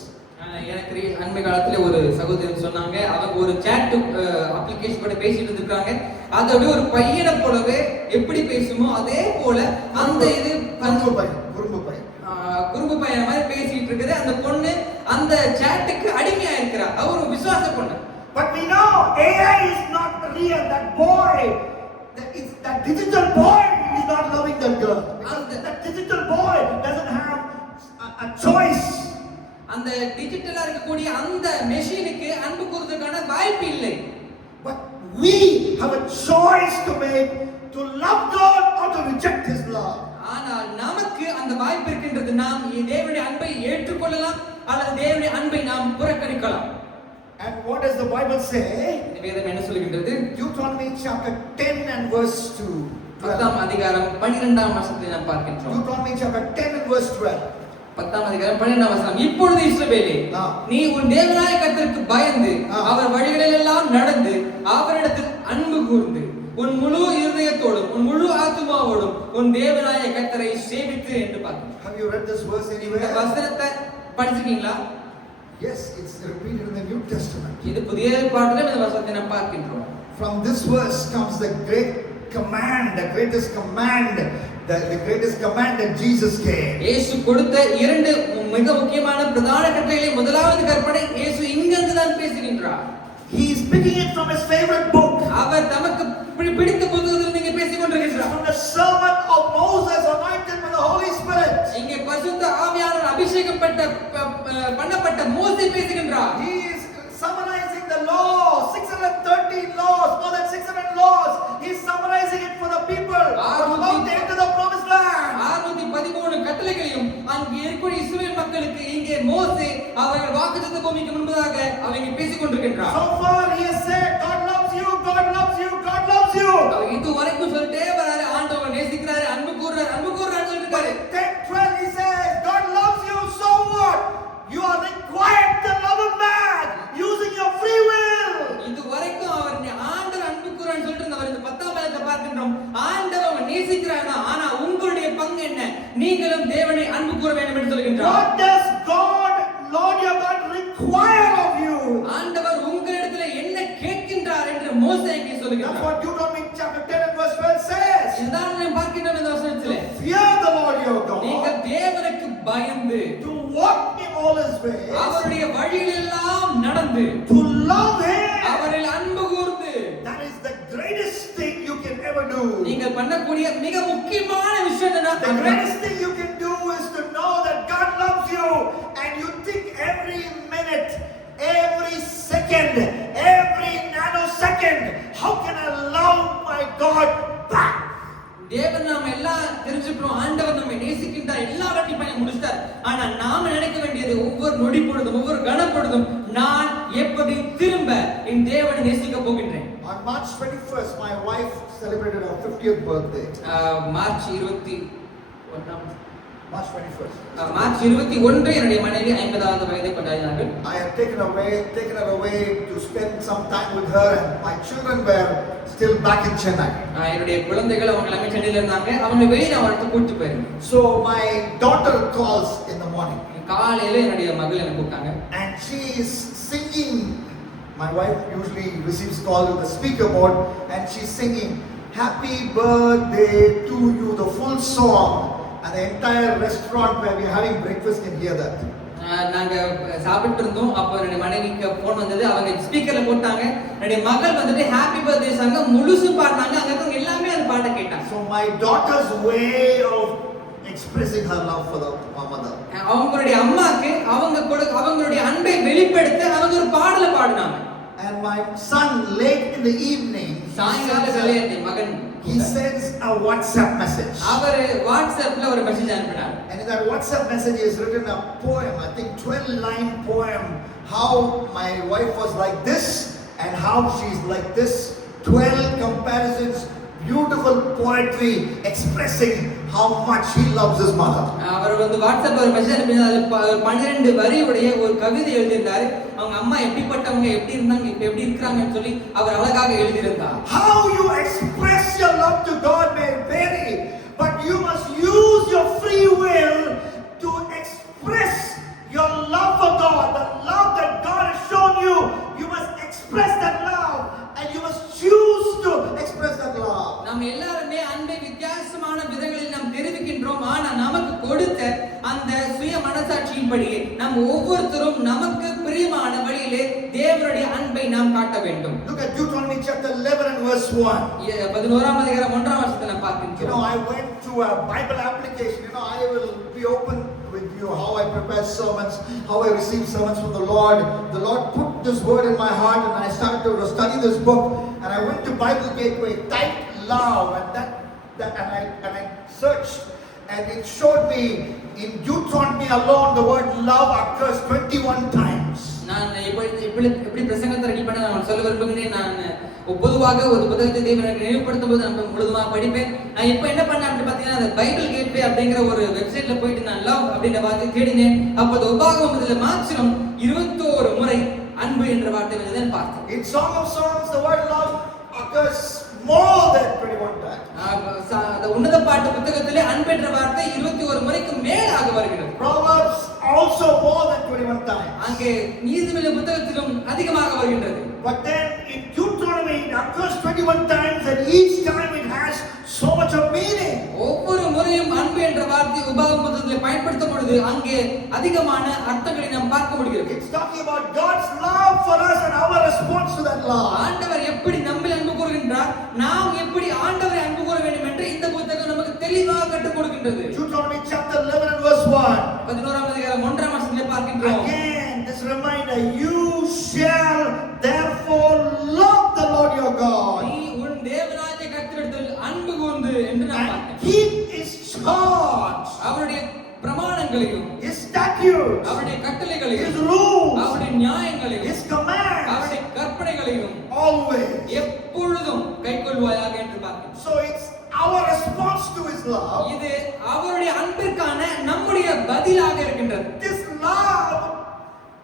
எனக்கு அண்மை காலத்துல ஒரு சகோதரி சொன்னாங்க, அவங்க ஒரு chat application கூட பேசிட்டு இருக்காங்க. அது அப்படியே ஒரு பையனை போலவே எப்படி பேசுமோ அதே போல அந்த இது குறும்பு பையன் மாதிரி பேசிட்டு இருக்குது. அந்த பொண்ணு அந்த சாட்டுக்கு அடிமையா இருக்கிறா. அவர் விசுவாச பொண்ணு. But we know AI is not real. That boy, that digital boy is not loving that girl. That digital boy doesn't have a choice. அந்த டிஜிட்டலா இருக்கக்கூடிய அந்த மெஷினுக்கு அன்பு கூறுவதற்கான வாய்ப்பு இல்லை. But we have a choice to make, to love God or to reject His love. ஆனால் நமக்கு அந்த வாய்ப்பு இருக்கின்றது. நாம் தேவனுடைய அன்பை ஏற்றுக்கொள்ளலாம் அல்லது தேவனுடைய அன்பை நாம் புறக்கணிக்கலாம். And what does the Bible say? வேதம் என்ன சொல்கிறது? Deuteronomy chapter 10 and verse 2. 10ஆம் அதிகாரம் 12ஆம் வசனத்தை நாம் பார்க்கின்றோம். Deuteronomy chapter 10 and verse 12. 10ஆம் அதிகாரம் 12ஆம் வசனம். இப்பொழுது இஸ்ரவேலே, நீ உன் தேவனாய கர்த்தருக்கு பயந்து அவர் வழிகளிலெல்லாம் நடந்து அவரிடத்தில் அன்பு கூர்ந்து உன் முழு இருதயத்தோடும் உன் முழு ஆத்துமாவோடும் உன் தேவனாய கர்த்தரை சேவித்து என்று பார்க்கிறோம். Have you read this verse anywhere? வசனத்தை படிச்சிருக்கீங்களா? Yes, it's repeated in the New Testament. இது புதிய ஏற்பாட்டிலே இந்த வசனத்தை நாம் பார்க்கின்றோம். From this verse comes the great command, the greatest command, the greatest command that Jesus gave. இயேசு கொடுத்த இரண்டு மிக முக்கியமான பிரதான கட்டளைகளிலே முதலாவது கற்பனை இயேசு இங்கிருந்து தான் பேசுகின்றார். He is picking it from his favorite book. அவர் தமக்கு பிடித்த புத்தகத்தில் நீங்க பேசிக் கொண்டிருக்கிறார். From the sermon of Moses anointed with the Holy Spirit. இங்கே பரிசுத்த ஆவியானவர் அபிஷேகம் பண்ணப்பட்ட மோசே பேசுகின்றார். He is summarizing the law, 613 laws, more than 600 laws. He is summarizing it for the people about to enter the promised land. 613 கட்டளைகளையும் அங்கே இருக்கக்கூடிய இஸ்ரவேல் மக்களுக்கு இங்கே மோசே அவர்கள் வாக்குத்தத்த பூமிக்கு முன்பதாக அவங்க பேசிக் கொண்டிருக்கின்றார். So far he has said God loves you, God loves you, God loves you. அவர் இதுவரைக்கும் சொல்லிட்டே வராரு, ஆண்டவர் நேசிக்கிறாரு, அன்பு கூர்றாரு சொல்லிருக்காரு. 10:12 he says God loves you, so what? You are required to love a man using your free will. இதுவரைக்கும் அவர் ஆண்டவர் அன்பு கூர்றான்னு சொல்லிட்டு அவர் இந்த 10ஆம் வசனத்தை பார்க்கின்றோம். ஆண்டவர் அவர் நேசிக்கிறாரா, ஆனா உங்களுடைய பங்கு என்ன? நீங்களும் தேவனை அன்பு கூற வேண்டும் என்று சொல்கின்றார். What does God, Lord your God, require of you? ஆண்டவர் உங்களிடத்தில் என்ன கேட்கின்றார் என்று மோசே இங்கே சொல்கிறார். That's what Deuteronomy chapter 10 and verse 12 says. இதுதான் நாம் பார்க்கின்றோம் இந்த வசனத்திலே. Fear the Lord your God. நீங்கள் தேவனுக்கு பயந்து To walk in all his ways. அவருடைய வழியிலெல்லாம் நடந்து To love him. அவரில் அன்பு கூர்ந்து. That is the greatest thing you can ever do. நீங்கள் பண்ணக்கூடிய மிக முக்கியமான விஷயம் என்ன? The greatest thing you can do is to know that God loves you, and you think every minute, every second, every nanosecond, how can I love my God back? தேவன் நாம எல்லாம் தெரிஞ்சுக்கிறோம், ஆண்டவர் நம்மை நேசிக்கின்றார், எல்லாவற்றையும் பண்ணி முடிச்சார். ஆனா நாம நினைக்க வேண்டியது ஒவ்வொரு நொடி பொழுதும் ஒவ்வொரு கண பொழுதும் நான் எப்படி திரும்ப என் தேவனை நேசிக்க போகின்றேன். On March 21st, my wife celebrated her 50th birthday. March 21 March 21st. March 21 என்னுடைய மனைவி 50வது வயதை கொண்டாடினார்கள். I have taken her away to spend some time with her, and my children were still back in Chennai. என்னுடைய குழந்தைகள் அவங்க எல்லாமே சென்னையில இருந்தாங்க. அவங்க வெளியில அவர்கிட்ட கூட்டிட்டு போயிருந்தேன். So my daughter calls in the morning. காலையில என்னுடைய மகள் எனக்கு கூப்பிட்டாங்க. And she is singing. My wife usually receives call with the speaker mode, and she's singing happy birthday to you, the full song, and the entire restaurant where we are having breakfast can hear that. நாங்க சாப்பிட்டு இருந்தோம். அப்போ என்னுடைய மனைவிக்கு phone வந்தது. அவங்க ஸ்பீக்கர்ல போட்டாங்க. என்னுடைய மகள் வந்துட்டு ஹாப்பி பர்த்டே சாங் முழுசு பாடினாங்க. அங்க இருக்கவங்க எல்லாமே அந்த பாட்டை கேட்டாங்க. So my daughter's way of expressing her love for the mother. அவங்களுடைய அம்மாக்கு அவங்களுடைய அன்பை வெளிப்படுத்த அவங்க ஒரு பாடலை பாடினாங்க. And my son late in the evening, சாயங்காலத்திலே என் மகன் he sends a WhatsApp message. அவர் வாட்ஸ்அப்ல ஒரு மெசேஜ் அனுப்பினார். And in that WhatsApp message he has written a poem, I think 12-line poem, how my wife was like this and how she's like this. 12 comparisons, beautiful poetry expressing how much he loves his mother. அவர் வந்து வாட்ஸ்அப்ல ஒரு message அனுப்பினாரு. 12 வரியுடைய ஒரு கவிதை எழுதியிருந்தாரு. அவங்க அம்மா எப்படிப்பட்டவங்க, எப்படி இருந்தாங்க, இப்ப எப்படி இருக்காங்கன்னு சொல்லி அவர் அழகாக எழுதியிருந்தார். How you express your love to God may vary, but you must use your free will to express your love for God, the love that God has shown you. You must express that love and you must choose to express that love. நாம் எல்லாரும் அன்பை வித்தியாசமான விதங்களில் நாம் தெரிவிக்கின்றோம். ஆனா நமக்கு கொடுத்த அந்த சுய மனசாட்சியின்படியே நாம் ஒவ்வொருத்தரும் நமக்கு பிரியமான வழியிலே தேவனுடைய அன்பை நாம் காட்ட வேண்டும். Look at Deuteronomy chapter 11 and verse 1. 11ஆம் அதிகாரம் 1ஆம் வசனத்தை நாம் பார்க்கிறோம். I went to a Bible application. I will be open with you how I prepare sermons, how I receive sermons from the Lord. The Lord put this word in my heart and I started to study this book, and I went to Bible Gateway, typed love, and I searched, and it showed me in Deuteronomy alone the word love occurs 21 times. நான் எப்படி பிரசங்கத்தை ready பண்ண நான் சொல்ல விரும்புகிறேன். நான் பொதுவாக ஒரு புத்தகத்தை தேவன் எனக்கு நினைவுபடுத்தும் போது நான் முழுதுமாக படிப்பேன். நான் இப்போ என்ன பண்ணேன் அப்படின்னு பார்த்தீங்கன்னா, அந்த பைபிள் கேட்வே அப்படிங்கிற ஒரு வெப்சைட்ல போயிட்டு நான் லவ் அப்படின்ற வார்த்தை தேடினேன். அப்போது உபாகமத்தில் மாத்திரம் 21 முறை அன்பு என்ற வார்த்தை வந்து பார்த்தேன். In Song of Songs the word love occurs more than 21 times. அந்த உன்னத பாட்டு புத்தகத்திலே அன்பு என்ற வார்த்தை 21 முறைக்கு மேலாக வருகிறது. Proverbs also more than 21 times. அங்கே நீதிமொழிகள் புத்தகத்திலும் அதிகமாக வருகின்றது. But then in Deuteronomy it occurs 21 times, and each time it has so much of meaning. ஒவ்வொரு முறையும் அன்பு என்ற வார்த்தை உபாகம புத்தகத்திலே பயன்படுத்தப்படும் பொழுது அங்கே அதிகமான அர்த்தங்களை நாம் பார்க்க முடிகிறது. It's talking about God's love for us and our response to that love. ஆண்டவர் எப்படி நம்மில் அன்பு கூறுகின்றார், நாம் எப்படி ஆண்டவரை அன்பு கூற வேண்டும் என்று இந்த புத்தகம் நமக்கு தெளிவாக கற்றுக் கொடுக்கின்றது. Deuteronomy chapter 11 and verse 1. 11ஆம் அதிகாரம் 1ஆம் வசனத்தை பார்க்கின்றோம். Again this reminder, you shall therefore love the Lord your God. நீ உன் தேவனாகிய கர்த்தரிடத்தில் அன்பு கூர்ந்து என்று நாம் பார்க்கிறோம். Keep his charge, அவருடைய பிரமாணங்களையும், his statutes, அவருடைய கட்டளைகளையும், his rules, அவருடைய நியாயங்களையும், his commands, அவருடைய கற்பனைகளையும் always. எப்பொழுதும் கைக்கொள்வாயாக என்று பார்க்கிறோம். So it's our response to his love. இது அவருடைய அன்பிற்கான நம்முடைய பதிலாக இருக்கின்றது. This love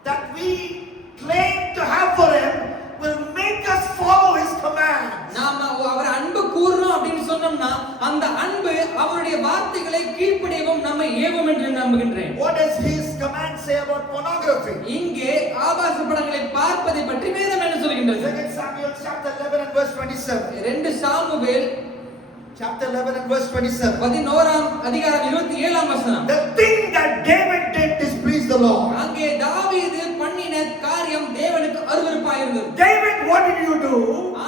that we claim to have for him will make us follow his commands. நாம அவர் அன்பு கூறணும் அப்படின்னு சொன்னோம்னா அந்த அன்பு அவருடைய வார்த்தைகளை கீழ்ப்படியவும் நம்மை ஏவும் என்று நம்புகின்றேன். What does his command say about pornography? இங்கே ஆபாச படங்களை பார்ப்பதை பற்றி வேதம் என்ன சொல்கின்றது? 2 Samuel chapter 11 and verse 27. 2 Samuel chapter 11 and verse 27. 11ஆம் அதிகாரம் 27ஆம் வசனம். The thing that David did displeased the Lord. அங்கே தாவீது பண்ணின காரியம் தேவனுக்கு அருவருப்பாய் இருந்தது. David, what did you do?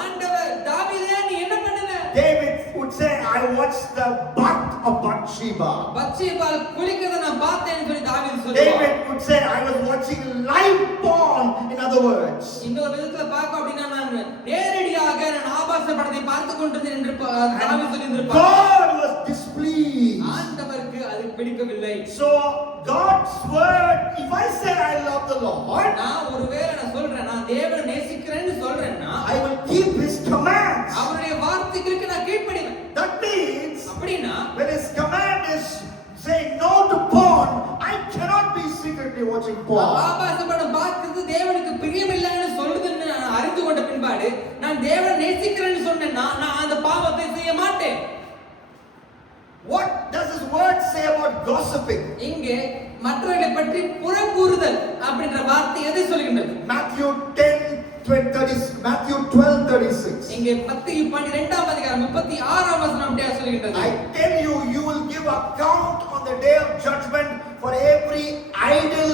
ஆண்டவர், தாவீதே நீ என்ன பண்ணன? David would say, I watched the butt of Bathsheba. பத்சேபாள் குளிக்கிறதை நான் பார்த்தேன்னு சொல்லி தாவீது சொல்லுவார். David would say, I was watching live porn. In other words, இன்னொரு விதத்துல பார்க்க அப்படின்னா நான் நேரடியாக நான் ஆபாச படத்தை பார்த்து கொண்டிருந்தேன் என்று தாவீது சொல்லியிருப்பார். God was displeased. ஆண்டவருக்கு அது பிடிக்கவில்லை. So God's word, if I say I love the Lord, நான் ஒருவேளை நான் சொல்றேன் நான் தேவனை நேசிக்கிறேன்னு சொல்றேன்னா I will keep his commands. அவருடைய வார்த்தைகளுக்கு நான் கீழ்ப்படிவேன். That means அப்படின்னா when his command is saying no to porn, I cannot be secretly watching porn. ஆபாச படம் பார்க்கிறது தேவனுக்கு பிரியமில்லைன்னு சொல்லுதுன்னு நான் அறிந்து கொண்ட பின்பாடு நான் தேவனை நேசிக்கிறேன்னு சொன்னேன்னா நான் அந்த பாவத்தை செய்ய மாட்டேன். What does his word say about gossiping? இங்கே மற்றவர்களை பற்றி புறங்கூறுதல் அப்படின்ற வார்த்தை எதை சொல்கின்றது? Matthew 12:36. இங்கே மத்தேயு 12ஆம் அதிகாரம் 36ஆம் வசனம் அப்படியே சொல்கின்றது. I tell you, you will give account on the day of judgment for every idle,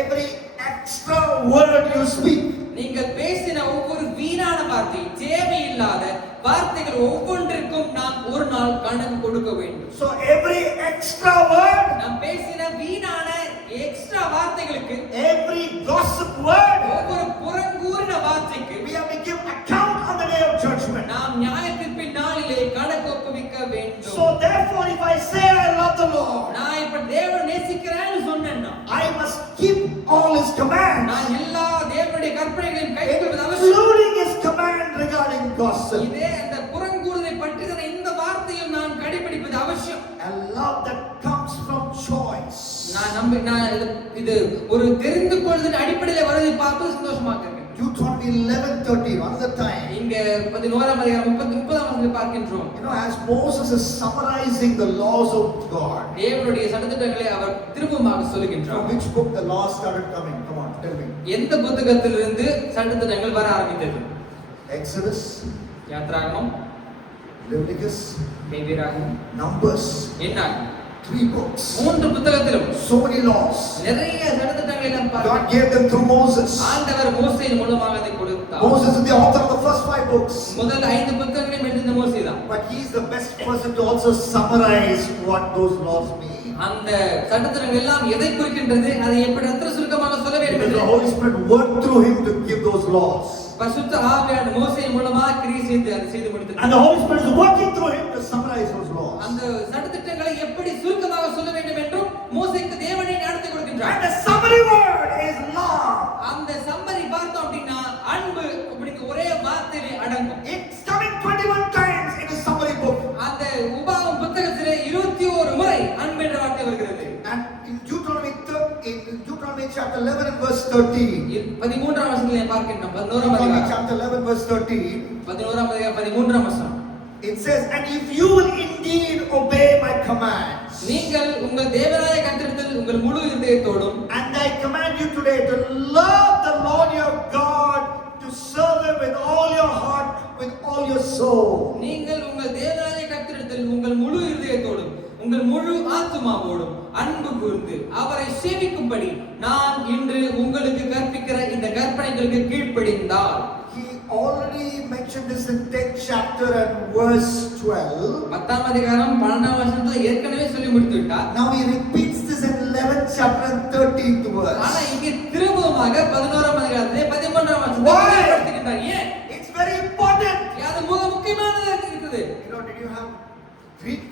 every extra word you speak. நீங்கள் பேசின ஒவ்வொரு வீணான வார்த்தை, தேவையில்லாத வார்த்தைகள் ஒவ்வொன்றிற்கும் நாம் ஒரு நாள் கணக்கு கொடுக்க வேண்டும். So every extra word, நாம் பேசின வீணான எக்ஸ்ட்ரா வார்த்தைகளுக்கு, every gossip word, ஒவ்வொரு புறங்கூறின வார்த்தைக்கு we have to give account on the day of judgment. நாம் நியாயத்தீர்ப்பின் நாளிலே கணக்கு ஒப்புவிக்க வேண்டும். So therefore, if I say I love the Lord, நான் இப்ப தேவனை நேசிக்கிறேன்னு சொன்னேன்னா I must keep all his commands, நான் எல்லா தேவனுடைய கற்பனைகளையும் கைக்கொள்வது அவசியம். including his command regarding gossip. இதே அந்த புறங்கூறுதலை பற்றி தான் a love that comes from choice. இது ஒரு தெரிந்து கொள்வதின் அடிப்படையில் வருவதை பார்த்து சந்தோஷமாக இருக்கேன். Deuteronomy 11:13, another time. இங்க 11ஆம் அதிகாரம் 30ஆம் வசனத்தில் பார்க்கின்றோம். As Moses is summarizing the laws of God. தேவனுடைய சட்டதிட்டங்களை அவர் திரும்பமாக சொல்லுகின்றார். From which book the laws started coming? Come on, tell me. எந்த புத்தகத்திலிருந்து சட்டதிட்டங்கள் வர ஆரம்பித்தது? Exodus, யாத்ராகமம், Leviticus, லேவியராகமம், Numbers. என்னாகமம். 3 books. மூன்று புத்தகத்திலும் So many laws. நிறைய சட்டதிட்டங்களை நாம் God பார்க்கிறோம். gave them through Moses. ஆண்டவர் மோசேயின் மூலமாக அதை கொடுத்தார். Moses is the author of the first 5 books. முதல் 5 புத்தகங்களையும் எழுதின மோசே தான். But he is the best person to also summarize what those laws mean. அந்த சட்டதிட்டங்கள் எல்லாம் எதை குறிக்கின்றது, அதை எப்படி அர்த்த சுருக்கமாக சொல்ல வேண்டும் Because என்று the Holy Spirit worked through him to give those laws. பரிசுத்த ஆவியானவர் மோசேயின் மூலமாக கிரியை செய்து அதை செய்து முடித்தார். And the Holy Spirit is working through him to summarize those laws. அந்த சட்டதிட்டங்களை எப்படி சுருக்கமாக சொல்ல வேண்டும் என்றும் மோசேக்கு தேவனே ஞானத்தை கொடுக்கின்றார். And the summary word is love. அந்த சம்மரி பார்த்தோம் அப்படின்னா அன்பு அப்படிங்கிற ஒரே வார்த்தையிலே அடங்கும். It's coming 21 times in the summary book. அந்த உபாகமம் புத்தகத்திலே 21 முறை அன்பு என்ற வார்த்தை வருகிறது. And in Deuteronomy chapter 11 and verse 13. 13ஆம் வசனத்திலே பார்க்கின்றோம். 11ஆம் Deuteronomy அதிகாரம் chapter 11 verse 13. 11ஆம் அதிகாரம் 13ஆம் வசனம். It says, and if you will indeed obey my commands, நீங்கள் உங்கள் தேவனாய கர்த்தரிடத்தில் உங்கள் முழு இதயத்தோடும், and I command you today to love the Lord your God, to serve him with all your heart, with all your soul. நீங்கள் உங்கள் தேவனாய கர்த்தரிடத்தில் உங்கள் முழு இதயத்தோடும் உங்கள் முழு ஆத்துமாவோடும் அன்பு கூர்ந்து அவரை சேவிக்கும்படி நான் இன்று உங்களுக்கு கற்பிக்கிற இந்த கற்பனைகளுக்கு கீழ்ப்படிந்தால். He already mentioned this in 10th chapter and verse 12. 10ஆம் அதிகாரம் 12ஆம் வசனத்துல ஏற்கனவே சொல்லி முடித்து விட்டார். Now he repeats this in 11th chapter and 13th verse. ஆனா இங்கே திரும்பவுமாக 11ஆம் அதிகாரத்திலே 13ஆம் வசனத்தை பயன்படுத்துகின்றார். ஏன்? It's very important. அது மிக முக்கியமானதாக இருக்குது. Did you have Greek?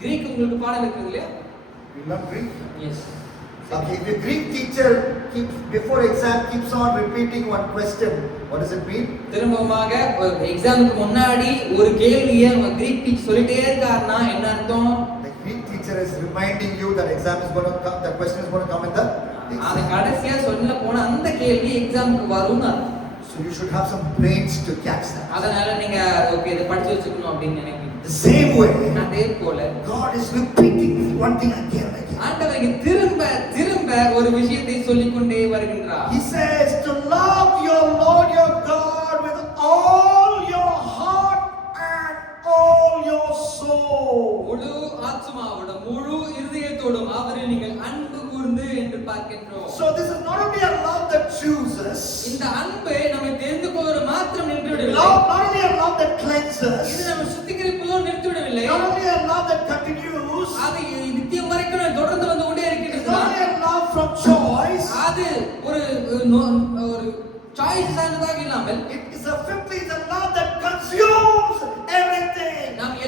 Greek உங்களுக்கு பாடம் இருக்குது இல்லையா? You love Greek? Yes. Okay, if a Greek teacher before exam keeps on repeating one question, what does it mean? திரும்பவுமாக எக்ஸாமுக்கு முன்னாடி ஒரு கேள்வியை கிரீக் டீச்சர் சொல்லிட்டே இருக்காருன்னா என்ன அர்த்தம்? The Greek teacher is reminding you that exam is going to come, that question is going to come in the அது exam. கடைசியா சொல்ல போன அந்த கேள்வி எக்ஸாமுக்கு வரும்னு அர்த்தம். So you should have some brains to catch that. அதனால நீங்க ஓகே இத படிச்சு வச்சுக்கணும் அப்படின்னு நினைக்கிறீங்க. The same way, அதே போல God is repeating one thing again and again. ஆண்டவர் திரும்ப திரும்ப ஒரு விஷயத்தை சொல்லிக் கொண்டே வருகின்றார். He says to love your Lord your God with all your heart and all your soul. முழு ஆத்மாவோடும் முழு இருதயத்தோடும் அவரை நீங்கள் அன்பு கூர்ந்து என்று பார்க்கின்றோம். So this is not only a love that chooses. இந்த அன்பு நம்மை தெரிந்து கொள்வது மாத்திரம் நின்று விடவில்லை. Not only a love that cleanses. இது நம்ம சுத்திகரிப்பதோ நிறுத்தி விடவில்லை. Not only a love that continues. அது நித்தியம் வரைக்கும் தொடர்ந்து வந்து கொண்டே இருக்கிறது. Not only a love from choice. அது ஒரு சாய்ஸ் சார்ந்ததாக இல்லாமல் It is a fifthly, it's a love that consumes everything.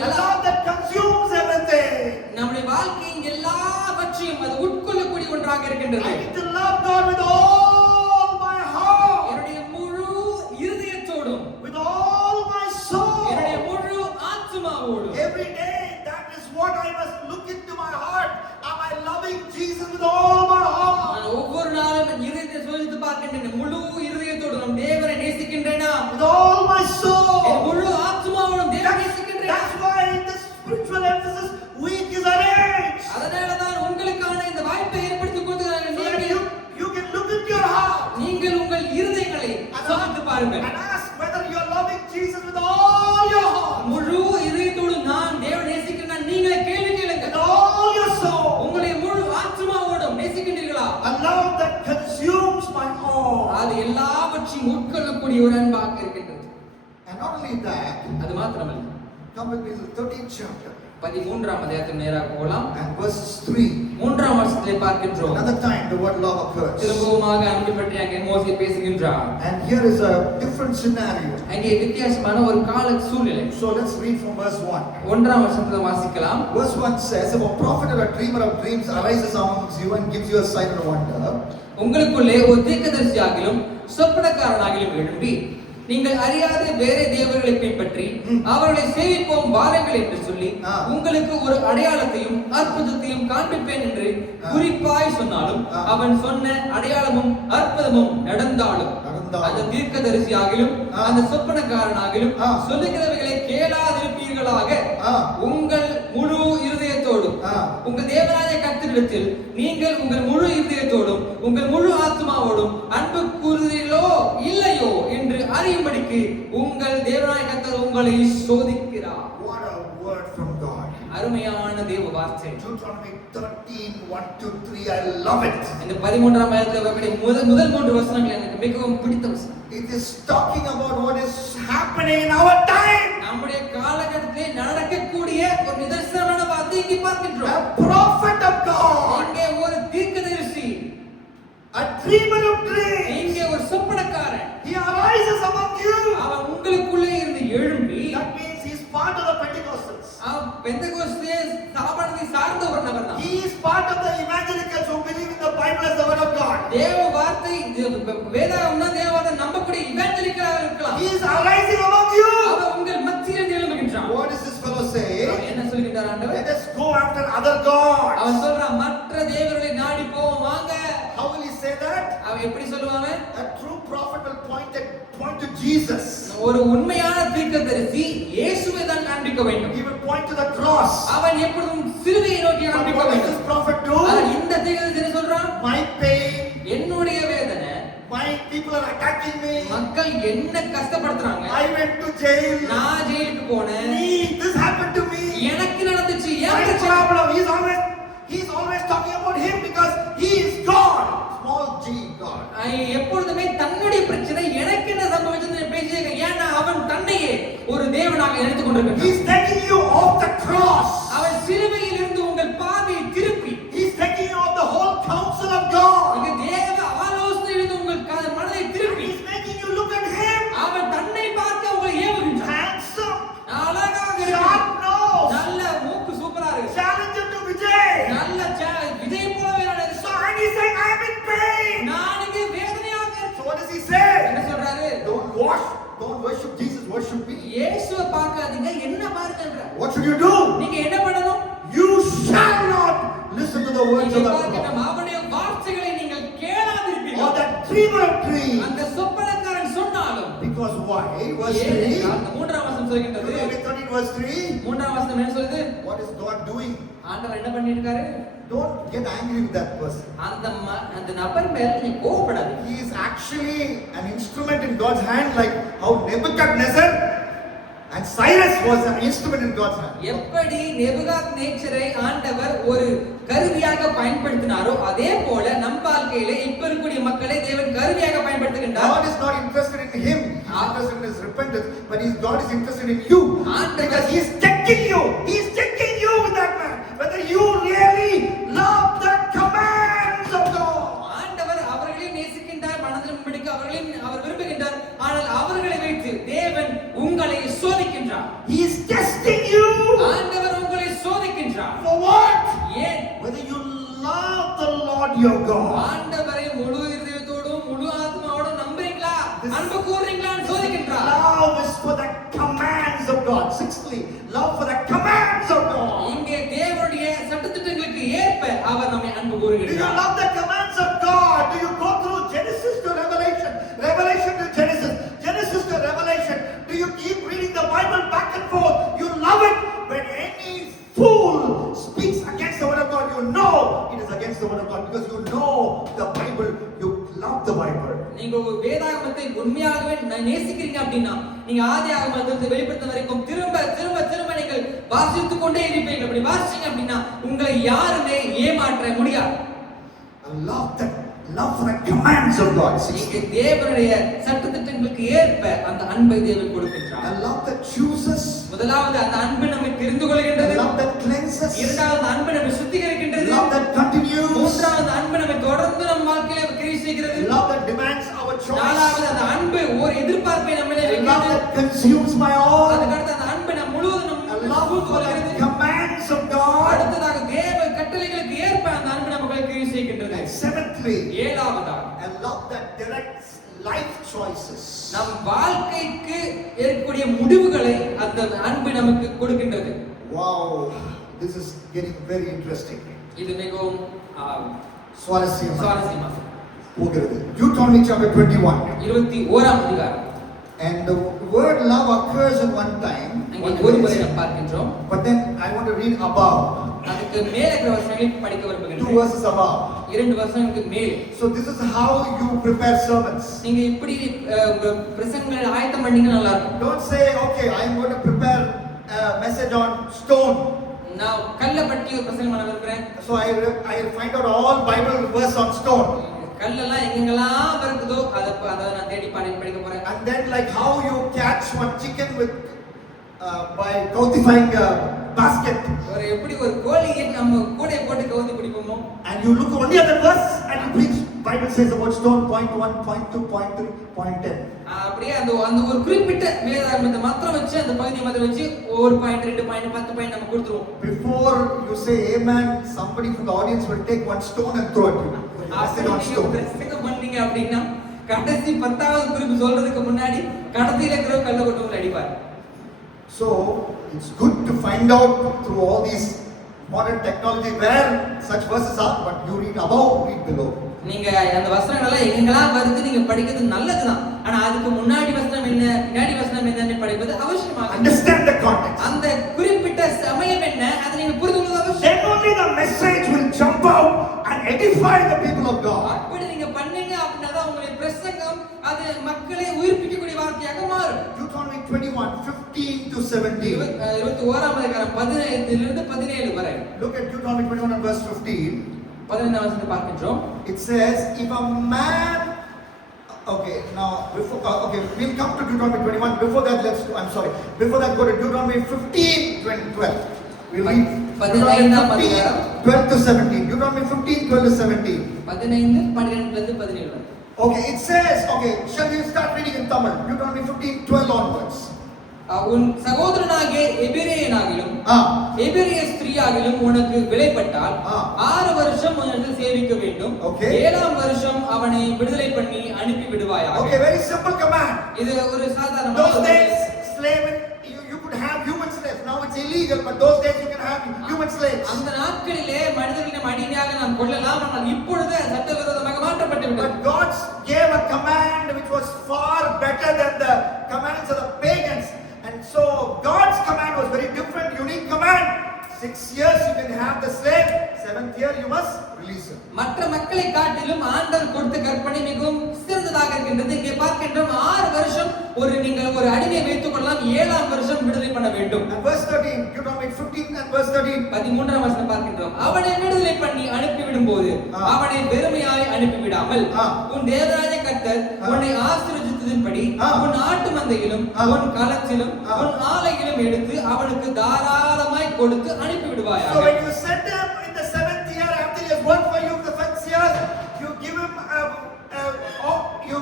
A love that consumes everything. நம்முடைய வாழ்க்கையின் எல்லாவற்றையும் அது உட்கொள்ளக்கூடிய ஒன்றாக இருக்கின்றது. I need to love God with all my heart. என்னுடைய முழு இருதயத்தோடும் With all my soul. என்னுடைய முழு ஆத்மாவோடும் Every day, that is what I must look into my heart. Am I loving Jesus with all my heart? நான் ஒவ்வொரு நாளும் என் இதயத்தை சோதித்து பார்க்கின்றேன். முழு இருதயத்தோடு நம் தேவனை நேசிக்கின்றேனா? With all my soul. என் முழு ஆத்மாவோடும் தேவனை நேசிக்கின்றேனா? That's why the spiritual emphasis week is arranged. அதனால தான் உங்களுக்கான இந்த வாய்ப்பை ஏற்படுத்தி கொடுக்கிறார்கள். So that you can look into your heart. நீங்கள் உங்கள் இருதயங்களை சோதித்து பாருங்கள். And ask whether you are loving Jesus with all your heart. முழு இதயத்தோடு நான் தேவனை நேசிக்கிறேன். நீங்களே கேள்வி கேளுங்க. With all your soul. உங்களை முழு ஆத்மாவோடும் நேசிக்கின்றீர்களா? A love that consumes my all. அது எல்லாவற்றையும் உட்கொள்ளக்கூடிய ஒரு அன்பாக இருக்கின்றது. And not only that, அது மாத்திரமல்ல. come with me to the 13th chapter. 13ஆம் அதிகாரத்துக்கு நேராக போலாம். And verses 3. 3ஆம் வசனத்திலே பார்க்கின்றோம். Another time the word love occurs. திரும்பவுமாக அன்பு பற்றி அங்கே மோசே பேசுகின்றார். And here is a different scenario. அங்கே வித்தியாசமான ஒரு கால சூழ்நிலை. So let's read from verse 1. 1ஆம் வசனத்தை வாசிக்கலாம். Verse 1 says, if a prophet or a dreamer of dreams arises amongst you and gives you a sign and a wonder, உங்களுக்குள்ளே ஒரு தீர்க்கதரிசியாகிலும் சொப்பனக்காரனாகிலும் எழும்பி நீங்கள் அறியாத வேறே தேவர்களை பின்பற்றி அவர்களை சேவிப்போம் வாருங்கள் என்று சொல்லி ஆ. உங்களுக்கு ஒரு அடையாளத்தையும் அற்புதத்தையும் காண்பிப்பேன் என்று குறிப்பாய் சொன்னாலும் ஆ. அவன் சொன்ன அடையாளமும் அற்புதமும் நடந்தாலும் அந்த தீர்க்கதரிசியாகிலும் ஆ. அந்த சொப்பனக்காரனாகிலும் ஆ. சொல்லுகிறவைகளை கேளாதிருப்பீர்களாக ஆ. உங்கள் முழு இருதயத்தோடும் ஆ. உங்கள் தேவனாய கர்த்தரிடத்தில் நீங்கள் உங்கள் முழு இருதயத்தோடும் உங்கள் முழு ஆத்மாவோடும் அன்பு கூறுகிறீர்களோ இல்லையோ என்று அறியும்படிக்கு உங்கள் தேவனாய கர்த்தர் உங்களை சோதிக்கிறார். What a word from God. அருமையான தேவ வார்த்தை. Deuteronomy 13, 1 to 3. I love it. இந்த 13ஆம் அதிகாரத்தில் வரக்கூடிய முதல் 3 வசனங்கள் எனக்கு மிகவும் பிடித்த வசனம். It is talking about what is happening in our time. நம்முடைய காலகட்டத்தில் நடக்கக்கூடிய ஒரு நிதர்சனமான வார்த்தை இங்கே பார்க்கின்றோம். A prophet of God, இங்கே ஒரு தீர்க்கதரிசி, a dreamer of dreams. இங்கே ஒரு சொப்பனக்காரன், He arises among you. அவன் உங்களுக்குள்ளே இருந்து எழும்பி, That means he is part of the Pentecostals. அவன் பெந்தெகோஸ்தே ஸ்தாபனத்தை சார்ந்த ஒரு நபர் தான். He is part of the evangelicals who believe in the Bible as the word of God. தேவ வார்த்தை வேதாகம்னா தேவ வார்த்தை நம்பக்கூடிய இவாஞ்சலிக்கலாக இருக்கலாம். He is arising among you. அவன் உங்கள் மத்தியில் எழும்புகின்றான். What does this fellow say? என்ன சொல்கிறார் ஆண்டவர்? Let us go after other gods. அவன் சொல்றான் மற்ற தேவர்களை நாடி போவோம் வாங்க. How will he say that? அவன் எப்படி சொல்லுவாங்க? A true prophet will point to Jesus. ஒரு உண்மையான தீர்க்கதரிசி இயேசுவை தான் காண்பிக்க வேண்டும். He will point to the cross. அவன் எப்பொழுதும் சிலுவையை நோக்கி But காண்பிக்க what does வேண்டும். this prophet do? ஆனால் இந்த தீர்க்கதரிசி என்ன சொல்றான்? My pain, என்னுடைய வேதனை, my people are attacking me. மக்கள் என்ன கஷ்டப்படுத்துறாங்க, I went to jail. நான் ஜெயிலுக்கு போனேன், Me, this happened to me. எனக்கு நடந்துச்சு, My ஏன் பிரச்சனை? problem. He's always talking about him because he is God. Small g God. எப்பொழுதுமே தன்னுடைய பிரச்சனை எனக்கு என்ன சம்பவிச்சதுன்னு பேசியிருக்க. ஏன்னா அவன் தன்னையே ஒரு தேவனாக நினைத்துக் கொண்டிருக்கிறான். He's taking you off the cross. அவன் சிலுவையில் இருந்து உங்கள் பார்வையை திருப்பி, He's taking you off the whole counsel of God. இங்கு தேவ ஆலோசனையிலிருந்து உங்கள் மனதை திருப்பி, He's making you look at him. அவன் தன்னை பார்க்க உங்களை ஏவுகின்றான். Handsome, அழகாக sharp இருக்கிறான். nose, நல்ல மூக்கு சூப்பரா இருக்கு. challenger to Vijay. நல்ல விஜய் போலவே நான் இருக்கேன். So and he's saying, I'm in pain. நான் இங்கே வேதனையாக இருக்கேன். So what does he say? என்ன சொல்றாரு? Don't worship Jesus, worship me. இயேசுவை பார்க்காதீங்க, என்ன பாருங்கன்றார். What should you do? நீங்க என்ன பண்ணணும்? You shall not listen to the words நீங்க of the பார்க்கின்ற prophet. அவனுடைய வார்த்தைகளை நீங்கள் Or கேளாதிருப்பீர்கள். that dreamer of dreams. அந்த சொப்பனக்காரன் சொன்னாலும் Because why? Verse 3. ஏனென்றால் அந்த 3ஆம் வசனம் சொல்கின்றது. Deuteronomy 13 verse 3. 3ஆம் வசனம் என்ன சொல்லுது? What is God doing? ஆண்டவர் என்ன பண்ணிருக்காரு? Don't get angry with that person. அந்த நபர் மேல நீ கோபப்படாதீங்க. He is actually an instrument in God's hand, like how Nebuchadnezzar and Cyrus was an instrument in God's hand. எப்படி நேபுகாத்நேச்சரை ஆண்டவர் ஒரு கருவியாக பயன்படுத்தினாரோ அதே போல நம் வாழ்க்கையில இப்ப இருக்கக்கூடிய மக்களை தேவன் கருவியாக பயன்படுத்துகின்றார். God is not interested in him. He is interested in his repentance, but God is interested in you. Because he is checking you. He is checking you with that man. Whether you really love the commands of God. ஆண்டவர் அவர்களை நேசிக்கின்றார், மனதிலும் பிடிக்க அவர் விரும்புகின்றார். ஆனால் அவர்களை வைத்து தேவன் உங்களை சோதிக்கின்றார். He is testing you. ஆண்டவர் உங்களை சோதிக்கின்றார். For what? ஏன்? Whether you love the Lord your God. ஆண்டவரை முழு இதயத்தோடும் முழு ஆத்மாவோடும் நம்புறீங்களா, அன்பு கூறுறீங்களான்னு சோதிக்கின்றார். Love is for the commands of God. Sixthly, love for the commands of God. இங்கே தேவனுடைய சட்டதிட்டங்களுக்கு ஏற்ப அவர் நம்மை அன்பு Do you கூறுகின்றார். love the commands of God? Do you go through Genesis to Revelation, Revelation to Genesis, Genesis to Revelation? Do you keep reading the Bible back and forth? You love it. When any fool speaks against the word of God, you know it is against the word of God because you know the Bible. You love the Bible. நீங்க வேதாகமத்தை உண்மையாகவே நேசிக்கிறீங்க அப்படின்னா நீங்க ஆதியாகமத்திலிருந்து வெளிப்படுத்தும் வரைக்கும் திரும்ப திரும்ப திரும்ப நீங்கள் வாசித்துக் கொண்டே இருப்பீங்க. அப்படி வாசிச்சீங்க அப்படின்னா உங்களை யாருமே ஏமாற்ற முடியாது. I love for the commands of God. நீங்க தேவனுடைய சட்டதிட்டங்களுக்கு ஏற்ப அந்த அன்பை தேவன் கொடுக்கின்றார். A love that chooses. முதலாவது அந்த அன்பு நம்மை தெரிந்து கொள்கின்றது. A love that cleanses. இரண்டாவது அன்பு நம்மை சுத்திகரிக்கின்றது. Love that continues. மூன்றாவது அன்பு நம்மை தொடர்ந்து நம் வாழ்க்கையில கிரியை செய்கிறது. Love that demands our choice. நாலாவது அந்த அன்பு ஒரு எதிர்பார்ப்பை நம்மிலே A love வைக்கிறது. that consumes my all. அதுக்கடுத்து அந்த அன்பு நம் முழுவதும் A love for the commands of God. அடுத்ததாக தேவ கட்டளைகளுக்கு ஏற்ப அந்த அன்பு நமக்கு கிரியை செய்கின்றது. And seventhly, ஏழாவதாக a love that directs life choices. நம் வாழ்க்கைக்கு ஏற்படக்கூடிய முடிவுகளை அந்த அந்த அன்பு நமக்கு கொடுக்கின்றது. Wow, this is getting very interesting. இது மிகவும் சுவாரஸ்யமா போகிறது. Deuteronomy chapter 21. 21ஆம் அதிகாரம். And the word love occurs in one time. அங்கே ஒரு முறை நாம் பார்க்கின்றோம். But then I want to read above. அதுக்கு மேலே இருக்கிற வசனங்களை படிக்க விரும்புகிறேன். 2 verses above. 2 வசனங்களுக்கு மேலே. So this is how you prepare sermons. நீங்க இப்படி உங்க பிரசங்கங்களை ஆயத்தம் பண்ணீங்க நல்லா இருக்கும். Don't say, okay, I am going to prepare a message on stone. நான் கல்ல பற்றி ஒரு பிரசங்கம் பண்ண விரும்புறேன். So I find out all Bible verse on stone. கல்லெல்லாம் எங்கெங்கெல்லாம் இருக்குதோ அத நான் தேடி படிக்க போறேன். And then like how you catch one chicken with by cautifying a basket. ஒரு எப்படி ஒரு கோழியை நம்ம கூடை போட்டு கவுத்தி பிடிப்போமோ. And you look only at the verse and you preach. Bible says about stone point 1, point 2, point 3, point 10. அப்படியே அந்த ஒரு குறிப்பிட்ட வேதாகமத்தை மாத்திரம் வச்சு அந்த பகுதியை மாத்திரம் வச்சு ஒரு பாயிண்ட் 2 பாயிண்ட் 10 பாயிண்ட் நம்ம கொடுத்துருவோம். Before you say amen, somebody from the audience will take one stone and throw at you. பிரசங்கம் பண்ணீங்க அப்படின்னா கடைசி 10வது குறிப்பு சொல்றதுக்கு முன்னாடி கடைசியில இருக்கிற கல்ல கொண்டு வந்து அடிப்பார். So it's good to find out through all these modern technology where such verses are, but you read above, read below. நீங்க அந்த வசனங்கள் எல்லாம் எங்கெல்லாம் வருது நீங்க படிக்கிறது நல்லதுதான். ஆனா அதுக்கு முன்னாடி வசனம் என்ன பின்னாடி வசனம் என்னன்னு படிப்பது அவசியமாக. Understand the context. அந்த குறிப்பிட்ட சமயம் என்ன அதை நீங்க புரிந்து கொள்வது அவசியம். Then only the message will jump out and edify the people of God. அப்படி நீங்க பண்ணீங்க அப்படினா தான் உங்களுடைய பிரசங்கம் அது மக்களை உயிர்ப்பிக்கக்கூடிய வார்த்தையாக மாறும். Deuteronomy 21:15 to 17. 21ஆம் அதிகாரம் 15 இலிருந்து 17 வரை. Look at Deuteronomy 21 and verse 15. 15ஆம் வசனத்தை பார்க்கின்றோம். It says, if a man, okay, now before, okay, we'll come to Deuteronomy 21. Before that, before that, go to Deuteronomy 15, 12. We'll read Deuteronomy 15, 12 to 17. Deuteronomy 15, 12 to 17. 15, 12 லிருந்து 17 வரை. Okay, it says, okay, shall we start reading in Tamil? Deuteronomy 15, 12 onwards. உன் சகோதரனாகிய எபிரேயனாகிலும் எபிரேய ஸ்திரீயாகிலும் உனக்கு விலைப்பட்டால் 6 வருஷம் உனக்கு சேவிக்க வேண்டும். 7ஆம் வருஷம் அவனை விடுதலை பண்ணி அனுப்பி விடுவாயாக. Okay, very simple command. இது ஒரு சாதாரண Those days slave you could have human slaves. Now it's illegal, but those days you can have human slaves. அந்த நாட்களிலே மனிதர்களை அடிமையாக நாம் கொள்ளலாம். ஆனால் இப்பொழுது சட்டவிரோதமாக மாற்றப்பட்டு விட்டது. But God gave a command which was far better than the commands of the pagans. And so God's command was very different, unique command. 6 years you can have the slave, 7th year you must release him. மற்ற மக்களை காட்டிலும் ஆண்டவர் கொடுத்த கற்பனை மிகவும் சிறந்ததாக இருக்கின்றது. இங்கே பார்க்கின்றோம் 6 வருஷம் நீங்கள் ஒரு அடிமையை வைத்துக் கொள்ளலாம், 7ஆம் வருஷம் விடுதலை பண்ண வேண்டும். And verse 13, Deuteronomy 15 and verse 13. 13ஆம் வசனம் பார்க்கின்றோம். அவனை விடுதலை பண்ணி அனுப்பி விடும்போது அவனை வெறுமையாய் அனுப்பி விடாமல் உன் தேவராய கர்த்தர் உன்னை ஆசீர்வதித்ததின்படி உன் ஆட்டு மந்தையிலும் உன் களத்திலும் உன் ஆலையிலும் எடுத்து அவனுக்கு தாராளமாய் கொடுத்து அனுப்பி விடுவாயாக. So when you send him in the 7th year after he has worked for you for 6 years, you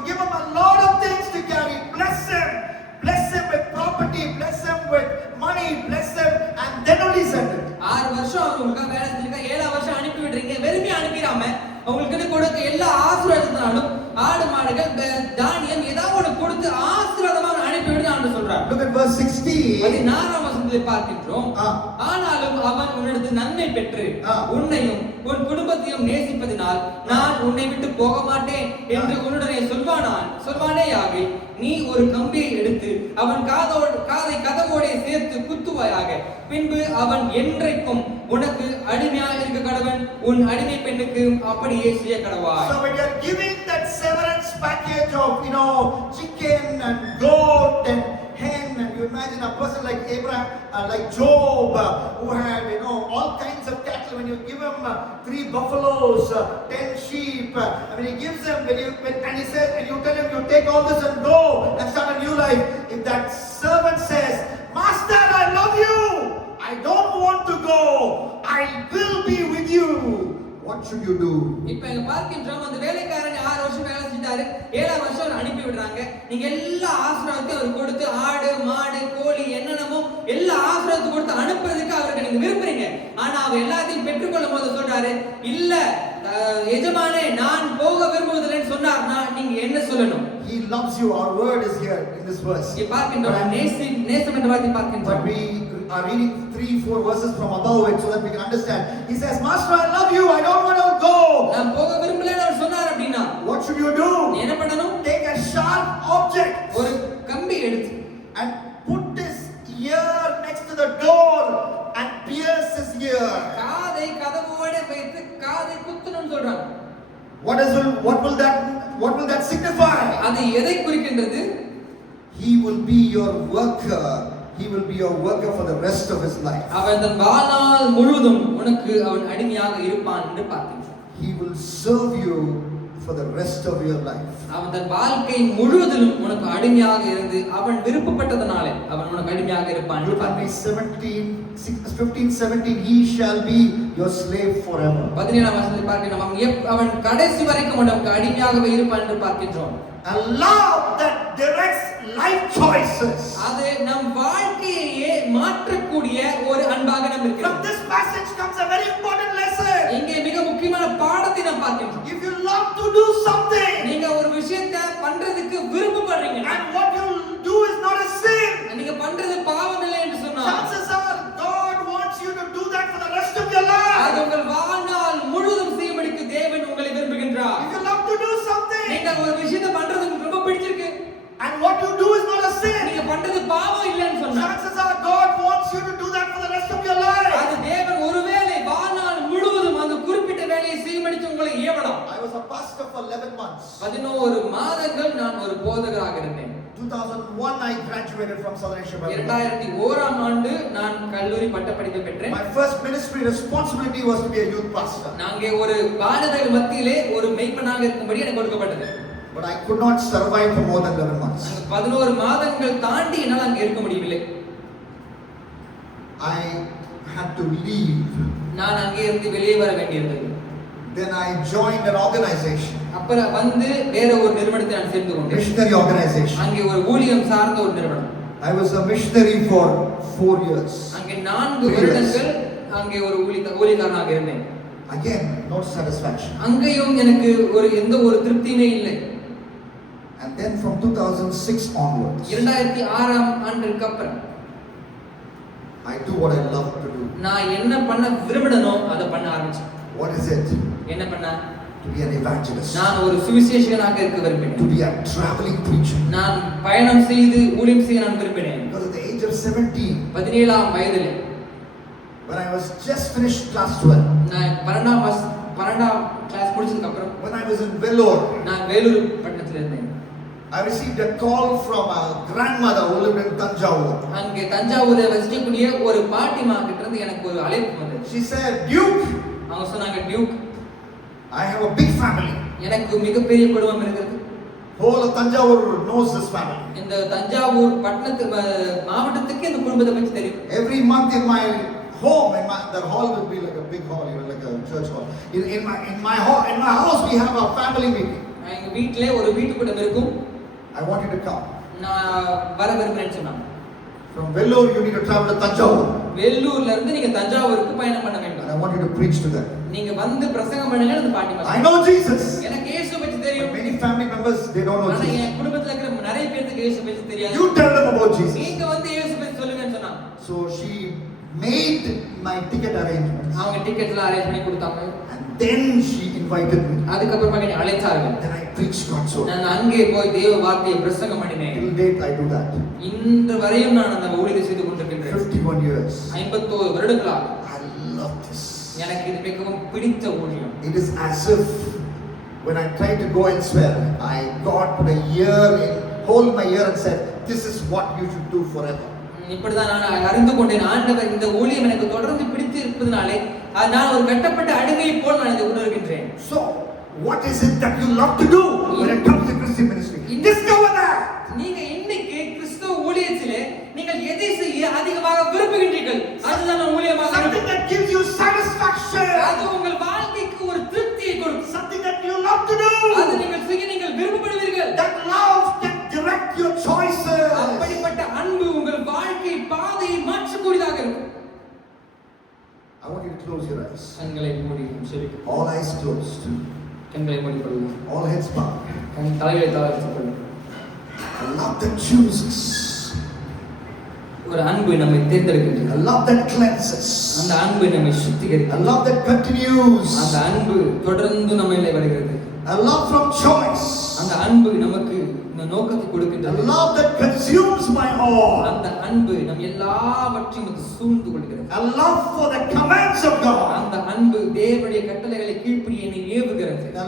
give him a lot of things to carry. Bless him with property, bless him with money, bless him, and then only send him. 6 வருஷம் அவங்களுக்கு வேலை செஞ்சிருக்கா, 7ஆம் வருஷம் அனுப்பி விடுறீங்க. வெறுமையா அனுப்பிடாம உங்களுக்கு கொடுக்க எல்லா ஆசீர்வாதத்தினாலும் ஆடு மாடுகள் தானியம் ஏதாவது ஒன்று கொடுத்து ஆசீர்வாதமாக அனுப்பி விடுன்னு சொல்றார். Look at verse 16. 16ஆம் வசனத்தை பார்க்கின்றோம். ஆனாலும் அவன் உன்னிடத்தில் நன்மை பெற்று உன்னையும் உன் குடும்பத்தையும் நேசிப்பதினால் நான் உன்னை விட்டு போக மாட்டேன் என்று உன்னுடனே சொல்வானேயாகி நீ ஒரு கம்பியை எடுத்து அவன் காதை கதவோடே சேர்த்து குத்துவாயாக. பின்பு அவன் என்றைக்கும் உனக்கு அடிமையாக இருக்க கடவன், உன் அடிமை பெண்ணுக்கு அப்படியே செய்ய கடவாய். So when you are giving that severance package of chicken and goat and hen, and you imagine a person like Abraham, like Job, who had all kinds of cattle. When you give him 3 buffaloes, 10 sheep, he gives them and he says, and you tell him, you take all this and go and start a new life. If that servant says, Master, I love you, I don't want to go, I will be with you, what should you do? இப்ப இங்க பார்க்கின்றோம், அந்த வேலைக்காரன் 6 வருஷம் வேலை செஞ்சாரு, 7ஆம் வருஷம் அனுப்பி விடுறாங்க. நீங்க எல்லா ஆசீர்வாதத்தையும் அவர் கொடுத்து ஆடு மாடு கோழி என்னென்னமோ எல்லா ஆசீர்வாதத்தையும் கொடுத்து அனுப்புறதுக்கு அவருக்கு நீங்க விரும்புறீங்க. ஆனா அவர் எல்லாத்தையும் பெற்றுக்கொள்ளும் போது சொல்றாரு, இல்ல எஜமானே நான் போக விரும்புவதில்லைன்னு சொன்னார்னா நீங்க என்ன சொல்லணும்? He loves you. Our word is here in this verse. இங்கே பார்க்கின்றோம் நேசம் என்ற வார்த்தை But பார்க்கின்றோம். we are reading 3-4 verses from above it so that we can understand. He says, Master, I love you. I don't want to go. நான் போக விரும்பலன்னு அவர் சொன்னார் அப்படினா What should you do? நீ என்ன பண்ணணும்? Take a sharp object ஒரு கம்பி எடுத்து and put his ear next to the door and pierce his ear. காதை கதவோட வைத்து காதை குத்தணும்னு சொல்றாங்க. What will that signify? அது எதை குறிக்கின்றது? He will be your worker. He will be your worker for the rest of his life. அவன் தன் வாழ்நாள் முழுவதும் உனக்கு அவன் அடிமையாக இருப்பான் என்று பார்க்கின்றோம். He will serve you for the rest of your life. அவன் தன் வாழ்க்கை முழுவதிலும் உனக்கு அடிமையாக இருந்து அவன் விருப்பப்பட்டதனாலே அவன் உனக்கு அடிமையாக இருப்பான் என்று பார்க்கிறோம். 15-17 he shall be your slave forever. 17ஆம் வசனத்தில் பார்க்கிறோம் அவன் கடைசி வரைக்கும் உனக்கு அடிமையாகவே இருப்பான் என்று பார்க்கின்றோம். A love that directs life choices. அது நம் வாழ்க்கையை மாற்றக்கூடிய ஒரு அன்பாக நாம் From இருக்கிறோம். this passage comes a very important lesson. இங்கே மிக முக்கியமான பாடத்தை நாம் பார்க்கின்றோம். If you love to do something நீங்க ஒரு விஷயத்தை பண்றதுக்கு விருப்பப்படுறீங்க and what you do is not a sin, நீங்க பண்றது பாவம் இல்லை என்று சொன்னா chances are God wants you to do that for the rest of your life. அது உங்கள் வாழ்நாள் முழுவதும் செய்யும்படிக்கு தேவன் உங்களை விரும்புகின்றார். If you love to do something நீங்க ஒரு விஷயத்தை பண்றது உங்களுக்கு ரொம்ப பிடிச்சிருக்கு and what you do is not a sin, நீங்க பண்றது பாவம் இல்லைன்னு சொன்னா chances are God wants you to do that for the rest of your life. அது தேவன் ஒருவேளை வாழ்நாள் முழுவதும் அந்த குறிப்பிட்ட வேலையை செய்யும்படிக்கு உங்களை ஏவலாம். I was a pastor for 11 months. 11 மாதங்கள் நான் ஒரு போதகராக இருந்தேன். 2001 I graduated from Southern Asia Bible. 2001ஆம் ஆண்டு நான் கல்லூரி பட்டப்படிப்பை பெற்றேன். My first ministry responsibility was to be a youth pastor. நாங்க ஒரு வாலிபர்கள் மத்தியிலே ஒரு மெய்ப்பனாக இருக்கும்படி எனக்கு கொடுக்கப்பட்டது. But I could not survive for more than 11 months. நாங்க 11 மாதங்கள் தாண்டி என்னால அங்க இருக்க முடியவில்லை. I had to leave. நான் அங்கே இருந்து வெளியே வர வேண்டியிருந்தது. Then I joined an organization. அப்புறம் வந்து வேற ஒரு நிறுவனத்தை நான் சேர்ந்து கொண்டேன். Missionary organization. அங்கே ஒரு ஊழியம் சார்ந்த ஒரு நிறுவனம். I was a missionary for 4 years. அங்கே 4 வருடங்கள் அங்கே ஒரு ஊழியக்காரனாக இருந்தேன். Again, no satisfaction. அங்கேயும் எனக்கு எந்த ஒரு திருப்தியுமே இல்லை. And then from 2006 onwards, 2006ஆம் ஆண்டுக்கு அப்புறம் I do what I love to do. நான் என்ன பண்ண விரும்பினனோ அதை பண்ண ஆரம்பிச்சேன். What is it? என்ன பண்ண? To be an evangelist. நான் ஒரு சுவிசேஷகனாக இருக்க விரும்பினேன். To be a traveling preacher. நான் பயணம் செய்து ஊழியம் செய்ய நான் விரும்பினேன். Because at the age of 17, 17ஆம் வயதில் when I was just finished class 12, நான் 12ஆம் கிளாஸ் முடிச்சதுக்கு அப்புறம் when I was in Vellore, நான் வேலூர் பட்டணத்துல இருந்தேன். I received a call from a grandmother who lived in Tanjavur. அங்கே தஞ்சாவூர்ல வசிக்கக்கூடிய ஒரு பாட்டிமா கிட்ட இருந்து எனக்கு ஒரு அழைப்பு வந்தது. She said, Duke, அவங்க சொன்னாங்க, Duke, I have a big family. எனக்கு மிகப்பெரிய குடும்பம் இருக்கிறது. Whole of Tanjavur knows this family. இந்த தஞ்சாவூர் மாவட்டத்துக்கு இந்த குடும்பத்தை பற்றி தெரியும். Every month in my home, the hall will be like a big hall, even like a church hall. In my house, we have a family meeting. எங்க வீட்டிலே ஒரு வீட்டுக்கூட்டம் இருக்கும். I want you to come. நான் வர விரும்புறேன்னு சொன்னாங்க. From Vellore, you need to travel to Tanjavur. வெல்லூர்ல இருந்து நீங்க தஞ்சாவூருக்கு பயணம் பண்ண வேண்டும். And I want you to preach to them. நீங்க வந்து பிரசங்கம் பண்ணுங்க அந்த பாட்டிமா. I know Jesus. எனக்கு இயேசுவை பற்றி தெரியும். But many family members, they don't know ஆனா Jesus. என் குடும்பத்துல இருக்கிற நிறைய பேருக்கு இயேசுவை பற்றி தெரியாது. You tell them about Jesus. நீங்க வந்து இயேசுவை பற்றி சொல்லுங்கன்னு சொன்னாங்க. So she made my ticket arrangements. அவங்க டிக்கெட்லாம் அரேஞ்ச் பண்ணி கொடுத்தாங்க. And then she invited me. அதுக்கப்புறமா என்னை அழைச்சார்கள். Then I preached God's word. நான் அங்கே போய் தேவ வார்த்தையை பிரசங்கம் பண்ணினேன். Till date I do that. இன்று வரையும் நான் அந்த ஊழியத்தை செய்து கொண்டிருக்கின்றேன். 51 years. 51 வருடங்களாக. I love this. எனக்கு இது மிகவும் பிடித்த ஊழியம். It is as if when I tried to go elsewhere, I got a ear in, hold my ear and said, this is what you should do forever. இப்படிதான் நான் அறிந்து கொண்டேன். ஆண்டவர் இந்த ஊழியம் எனக்கு தொடர்ந்து பிடித்து இருப்பதனாலே நான் ஒரு கட்டப்பட்ட அடிமையை போல் நான் இதை உணர்கின்றேன். So, what is it that you love to do when it comes to Christian ministry? Discover that. நீங்க இன்னைக்கு கிறிஸ்தவ ஊழியத்திலே நீங்கள் எதை செய்ய அதிகமாக விரும்புகின்றீர்கள்? அதுதான் ஊழியமாக Something இருக்கும். that gives you satisfaction. அது உங்கள் வாழ்க்கைக்கு ஒரு திருப்தியை கொடுக்கும். Something that you love to do. அது நீங்கள் செய்ய நீங்கள் விரும்பப்படுவீர்கள். That love can direct your choices. அப்படிப்பட்ட அன்பு உங்கள் வாழ்க்கை பாதையை மாற்றக்கூடியதாக இருக்கும். I want you to close your eyes. கண்களை மூடி செவி. All eyes closed. கண்களை மூடிக்கொள்ளுங்கள். All heads bowed. கண் தலைகளை தாழ்த்திக் கொள்ளுங்கள். love that chooses. ஒரு அன்பு நம்மை தேர்ந்தெடுக்கின்றது. A love that cleanses. அந்த அன்பு நம்மை A சுத்திகரிக்கிறது. love that continues. அந்த அன்பு தொடர்ந்து நம்மையிலே வருகிறது. A love from choice. அந்த அன்பு நமக்கு இந்த நோக்கத்தை A கொடுக்கின்றது. love that consumes my all. அந்த அன்பு நம் எல்லாவற்றையும் அது சூழ்ந்து கொள்கிறது. A love for the commands of God. அந்த அன்பு தேவனுடைய கட்டளைகளை கீழ்ப்படிய என்னை ஏவுகிறது. The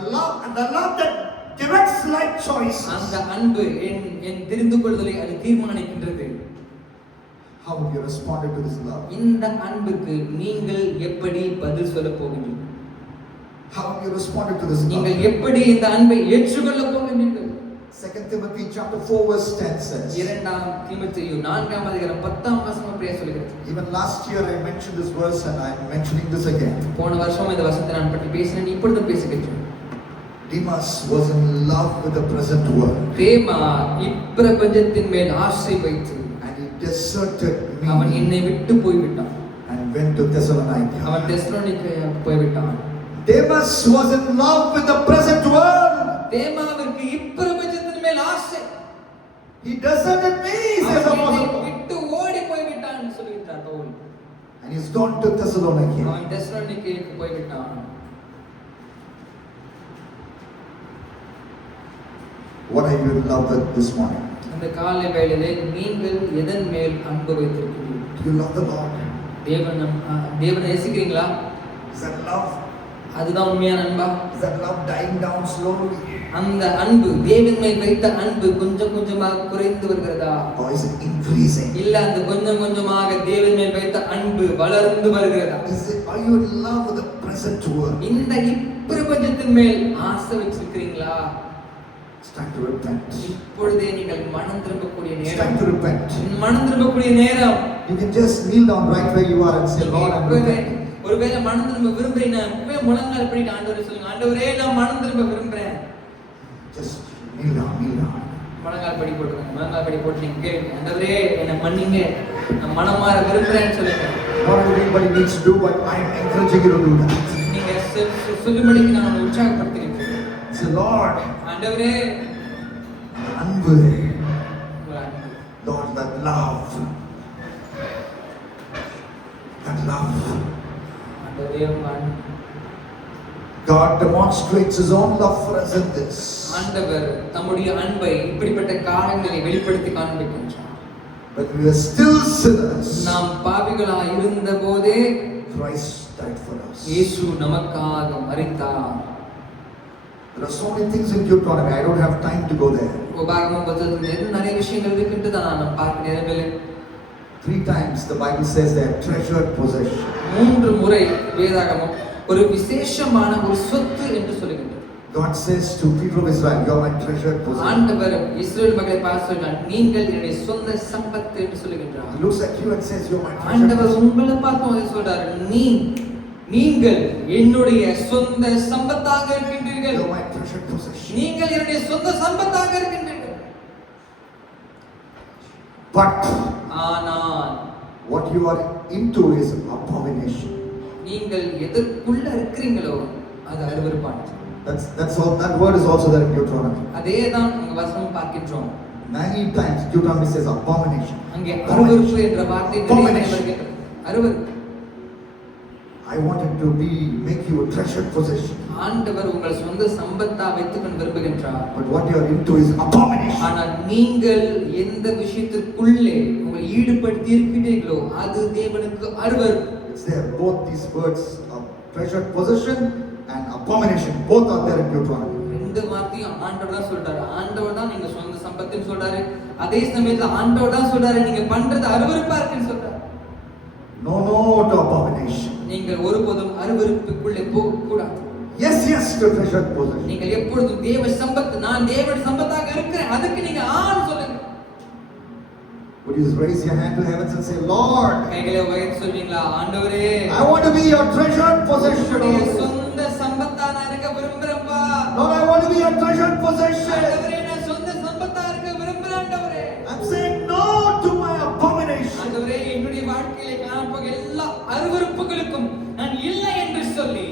love that directs life choices. அந்த அன்பு என் தெரிந்து கொள்வதை அது தீர்மானிக்கின்றது. How have you responded to this love? இந்த அன்புக்கு நீங்கள் எப்படி பதில் சொல்ல போகிறீர்கள்? How have you responded to this love? நீங்கள் எப்படி இந்த அன்பை ஏற்றுக்கொள்ள போகிறீர்கள்? 2 Timothy chapter 4 verse 10 says. இரண்டாம் தீமோத்தேயு 4ஆம் அதிகாரம் 10ஆம் வசனம் அப்படியே சொல்கிறது. Even last year I mentioned this verse and I am mentioning this again. போன வருஷம் இந்த வசனத்தை நான் பற்றி பேசினேன், இப்பொழுது பேசுகிறேன். Demas was in love with the present world. தேமா இப்பிரபஞ்சத்தின் மேல் ஆசை வைத்து And he deserted அவன் me என்னை விட்டு போய்விட்டான். and went to Thessalonica. அவன் தெசலோனிக்கேயுக்கு போய்விட்டான். Demas was in love with the present world. தேமாவிற்கு இப்பிரபஞ்சத்தின் மேல் ஆசை. He deserted me, says அவன் என்னை Apostle Paul. விட்டு ஓடி போய்விட்டான் சொல்கிறார் Pavul. And he's gone to Thessalonica. அவன் தெசலோனிக்கேயுக்கு போய்விட்டான். What are you in love with this morning? இந்த காலை வேளையிலே நீங்கள் எதன் மேல் அன்பு வைத்திருக்கிறீர்கள்? Do you love the Lord? தேவனை நேசிக்கிறீங்களா? Is that love? அதுதான் உண்மையான அன்பா? Is that love dying down slowly? அந்த அன்பு தேவன் மேல் வைத்த அன்பு கொஞ்சம் கொஞ்சமாக குறைந்து வருகிறதா? Or is it increasing? இல்ல அந்த கொஞ்சம் கொஞ்சமாக தேவன் மேல் வைத்த அன்பு வளர்ந்து வருகிறதா? Are you in love with the present world? இந்த இப்பிரபஞ்சத்தின் மேல் ஆசை வச்சிருக்கிறீங்களா? It's time to repent. இப்பொழுதே நீங்கள் மனம் திரும்பக்கூடிய It's நேரம். time to repent. மனம் திரும்பக்கூடிய நேரம். You can just kneel down right where you are and say, Lord, I'm repenting. ஒருவேளை மனம் திரும்ப விரும்புறீங்கன்னா இப்பவே முழங்கால் படிட்டு ஆண்டவரே சொல்லுங்க, ஆண்டவரே நான் மனம் திரும்ப விரும்புறேன். Just kneel down, kneel down. முழங்கால் படி போட்டுருங்க. முழங்கால் படி போட்டு நீங்க கேளுங்க, ஆண்டவரே என்னை மன்னிங்க, நான் மனமாற விரும்புறேன்னு சொல்லுங்க. Not everybody needs to do, but I am encouraging you to do that. நீங்க சொல்லும்படிக்கு நான் உங்களை உற்சாகப்படுத்துகிறேன். Say, Lord, ஆண்டவரே அன்பு, உங்கள் அன்பு. Lord, that love. ஆண்டவரே உங்கள் அன்பு. God demonstrates His own love for us in this. ஆண்டவர் தம்முடைய அன்பை இப்படிப்பட்ட காரியங்களை வெளிப்படுத்தி காண்பிக்கின்றார். When we were still sinners, நாம் பாவிகளாய் இருந்த போதே Christ died for us. இயேசு நமக்காக மரித்தார். There are so many things in Deuteronomy. I don't have time to go there. உபாகமம் புத்தகத்தில் நிறைய விஷயங்கள் இருக்கின்றது, நான் பார்க்க நேரமில்லை. 3 times the Bible says they are treasured possession. 3 முறை வேதாகமம் ஒரு விசேஷமான ஒரு சொத்து என்று சொல்லுகின்றது. God says to people of Israel, you are my treasured possession. ஆண்டவர் இஸ்ரவேல் மக்களை பார்த்து சொன்னார், நீங்கள் என்னுடைய சொந்த சம்பத்து என்று சொல்லுகின்றார். He looks at you and says, you are my treasured ஆண்டவர் possession. உங்களை பார்த்து வந்து சொல்றார், நீங்கள் என்னுடைய சொந்த சம்பத்தாக இருக்கின்றீர்கள். You are my treasured possession. நீங்கள் என்னுடைய சொந்த சம்பத்தாக இருக்கின்றீர்கள். But ஆனால் what you are into is abomination. நீங்கள் எதற்குள்ள இருக்கிறீங்களோ அது அருவருப்பானது. That's all. That word is also there in Deuteronomy. அதேதான் உங்க வசனம் பார்க்கின்றோம். Many times Deuteronomy says abomination. அங்கே அருவருப்பு என்ற வார்த்தை நிறைய வருகிறது. அருவருப்பு. I wanted to make you a treasured possession. ஆண்டவர் உங்கள் சொந்த சம்பத்தா வைத்துக்கொண்டு விரும்புகின்றார். But what you are into is abomination. ஆனால் நீங்கள் எந்த விஷயத்திற்குள்ளே உங்களை ஈடுபடுத்தி இருக்கிறீர்களோ அது தேவனுக்கு அருவருப்பு. It's there. Both these words of treasured possession and abomination, both are there in Deuteronomy. ரெண்டு வார்த்தையும் ஆண்டவர் தான் சொல்றாரு. ஆண்டவர் தான் நீங்க சொந்த சம்பத்துன்னு சொல்றாரு. அதே சமயத்துல ஆண்டவர் தான் சொல்றாரு நீங்க பண்றது அருவருப்பா இருக்குன்னு சொல்றாரு. No to abomination. நீங்கள் ஒருபோதும் அருவருப்புக்குள்ளே போக கூடாது. Yes to treasured possession. நீங்கள் எப்பொழுதும் தேவ சம்பத்து, நான் தேவனுடைய சம்பத்தாக இருக்கிறேன், அதுக்கு நீங்க ஆம் சொல்லுங்க. Would you raise your hand to heavens and say, Lord, கைகளை உயர்த்தி சொல்வீங்களா? ஆண்டவரே, I want to be your treasured possession. உம்முடைய சொந்த சம்பத்தா நான் இருக்க விரும்புறேன்ப்பா. Lord, I want to be your treasured possession. ஆண்டவரே, நான் சொந்த சம்பத்தா இருக்க விரும்புறேன் ஆண்டவரே. I'm saying no to my abomination. ஆண்டவரே, என்னுடைய வாழ்க்கையிலே காணப்போகிற எல்லா அருவருப்புகளுக்கும் நான் இல்லை என்று சொல்லி.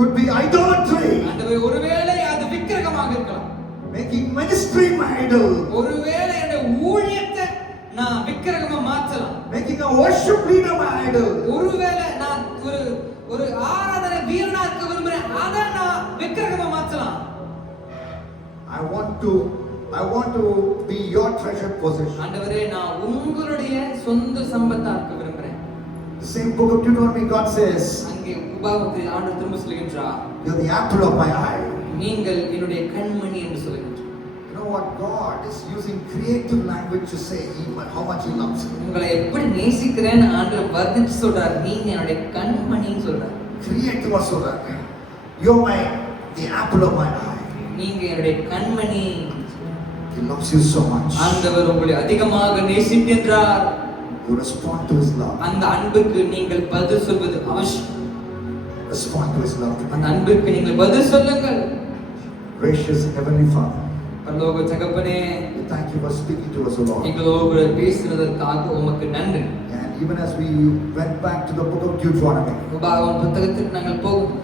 Could be idolatry. ஆண்டவரே, ஒருவேளை அது விக்கிரகமாக இருக்கலாம். Making ministry my idol. ஒருவேளை என்னுடைய ஊழியத்தை நான் விக்கிரகமா மாற்றலாம். Making a worship leader my idol. ஒருவேளை நான் ஒரு ஆராதனை வீரனா இருக்க விரும்புறேன், அதை நான் விக்கிரகமா மாற்றலாம். I want to be your treasured possession. ஆண்டவரே, நான் உங்களுடைய சொந்த சம்பத்தா இருக்க விரும்புறேன். The same book of Deuteronomy, God says, அங்கே உபாகமத்தில் ஆண்டவர் திரும்ப சொல்கின்றார், you're the apple of my eye. நீங்கள் என்னுடைய கண்மணி என்று சொல்கின்றார். You know what? God is using creative language to say how much He loves you. உங்களை எப்படி நேசிக்கிறேன்னு ஆண்டவர் வர்ணிச்சு சொல்றார். நீங்க என்னுடைய கண்மணின்னு சொல்றார். Creative சொல்றார். You're the apple of my eye. நீங்க என்னுடைய கண்மணி. He loves you so much. ஆண்டவர் உங்களை அதிகமாக நேசிக்கின்றார். You respond to His love. அந்த அன்புக்கு நீங்கள் பதில் சொல்வது அவசியம். Respond to His love. அந்த அன்புக்கு நீங்கள் பதில் சொல்லுங்கள். Gracious Heavenly Father, பரலோக தகப்பனே, we thank you for speaking to us, O Lord. எங்களோடு பேசுனதற்காக உமக்கு நன்றி. And even as we went back to the book of Deuteronomy, உபாகமம் புத்தகத்துக்கு நாங்கள் போகும்,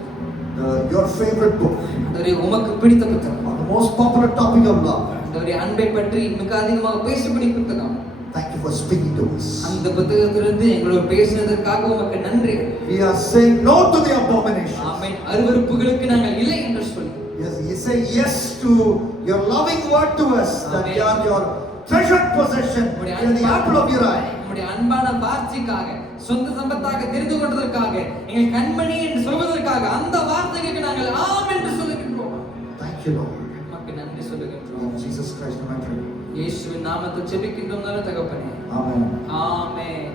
your favorite book, அதோடைய உமக்கு பிடித்த புத்தகம், on the most popular topic of love. அதோடைய அன்பை பற்றி மிக அதிகமாக பேசப்படி புத்தகம். Thank you for speaking to us. அந்த புத்தகத்திலிருந்து எங்களோடு பேசினதற்காக உமக்கு நன்றி. We are saying no to the abomination. ஆமென். அருவருப்புகளுக்கு நாங்கள் இல்லை என்று சொல்லி. Yes, you say yes to your loving word to us, that Amen. you are your treasured possession, you are the apple of your eye. நம்முடைய அன்பான வார்த்தைக்காக, சொந்த சம்பத்தாக தெரிந்து கொண்டதற்காக, எங்கள் கண்மணி என்று சொல்வதற்காக, அந்த வார்த்தைக்கு நாங்கள் ஆம் என்று சொல்லுகின்றோம். Thank you, Lord. உமக்கு நன்றி சொல்லுகின்றோம். In Jesus Christ, I pray. இயேசுவின் நாமத்தில் ஜெபிக்கின்றோம் நல்ல தகப்பனே. Amen. ஆமென்.